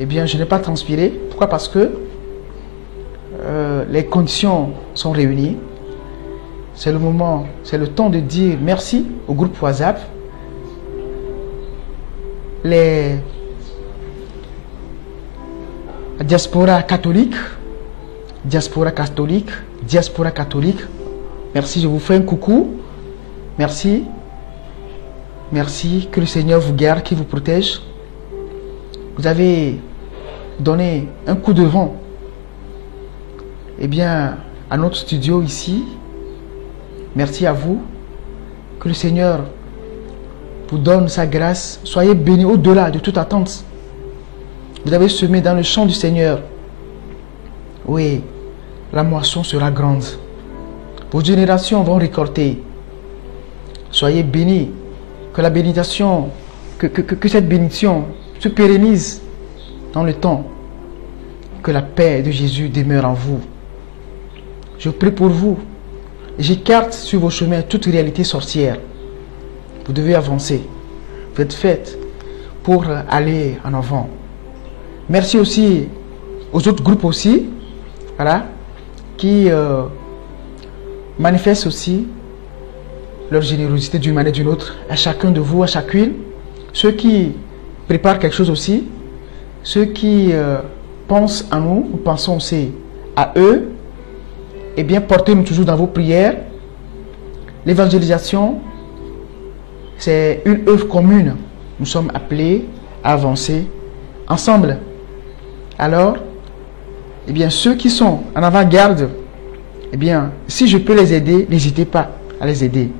eh bien, je n'ai pas transpiré. Pourquoi? Parce que les conditions sont réunies. C'est le moment, c'est le temps de dire merci au groupe WhatsApp. La diaspora catholique, merci, je vous fais un coucou. Merci. Merci, que le Seigneur vous garde, qu'il vous protège. Vous avez donné un coup de vent, eh bien, à notre studio ici. Merci à vous. Que le Seigneur vous donne sa grâce. Soyez bénis au-delà de toute attente. Vous avez semé dans le champ du Seigneur. Oui, la moisson sera grande. Vos générations vont récolter. Soyez bénis. Que la bénédiction, que cette bénédiction se pérennise dans le temps. Que la paix de Jésus demeure en vous. Je prie pour vous. J'écarte sur vos chemins toute réalité sorcière. Vous devez avancer. Vous êtes faites pour aller en avant. Merci aussi aux autres groupes aussi, voilà, qui manifestent aussi leur générosité d'une manière ou d'une autre à chacun de vous, à chacune. Ceux qui préparent quelque chose aussi, ceux qui pensent à nous, nous pensons aussi à eux. Eh bien, portez-nous toujours dans vos prières. L'évangélisation, c'est une œuvre commune. Nous sommes appelés à avancer ensemble. Alors, eh bien, ceux qui sont en avant-garde, eh bien, si je peux les aider, n'hésitez pas à les aider.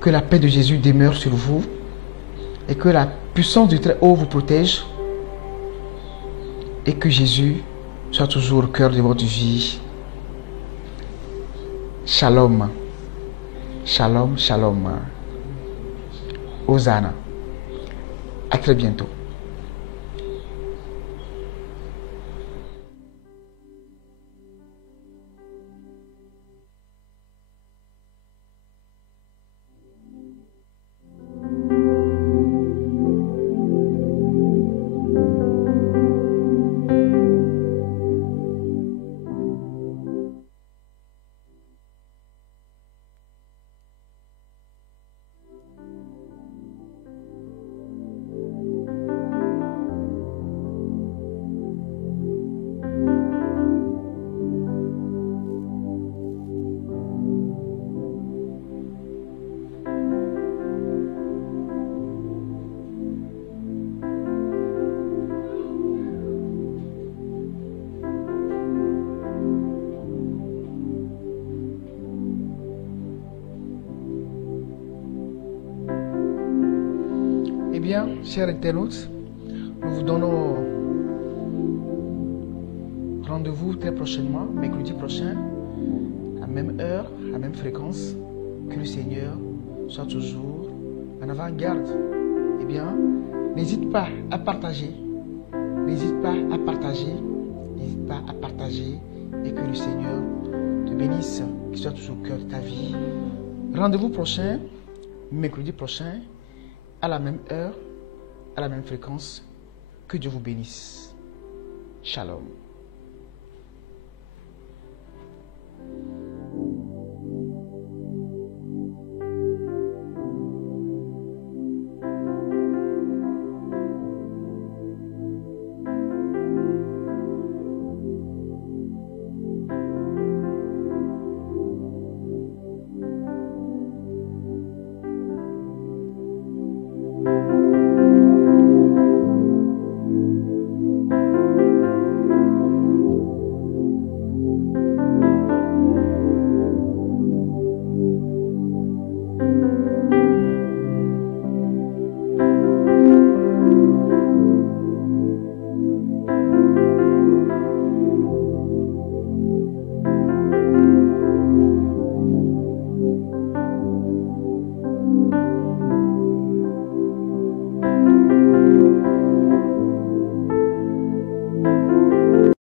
Que la paix de Jésus demeure sur vous et que la puissance du Très-Haut vous protège et que Jésus soit toujours au cœur de votre vie. Shalom. Shalom, shalom. Hosanna. À très bientôt. Bien, chers internautes, nous vous donnons rendez-vous très prochainement, mercredi prochain, à même heure, à même fréquence. Que le Seigneur soit toujours en avant-garde. Eh bien, n'hésite pas à partager. N'hésite pas à partager. N'hésite pas à partager. Et que le Seigneur te bénisse, qu'il soit toujours au cœur de ta vie. Rendez-vous prochain, mercredi prochain, à la même heure, à la même fréquence. Que Dieu vous bénisse. Shalom.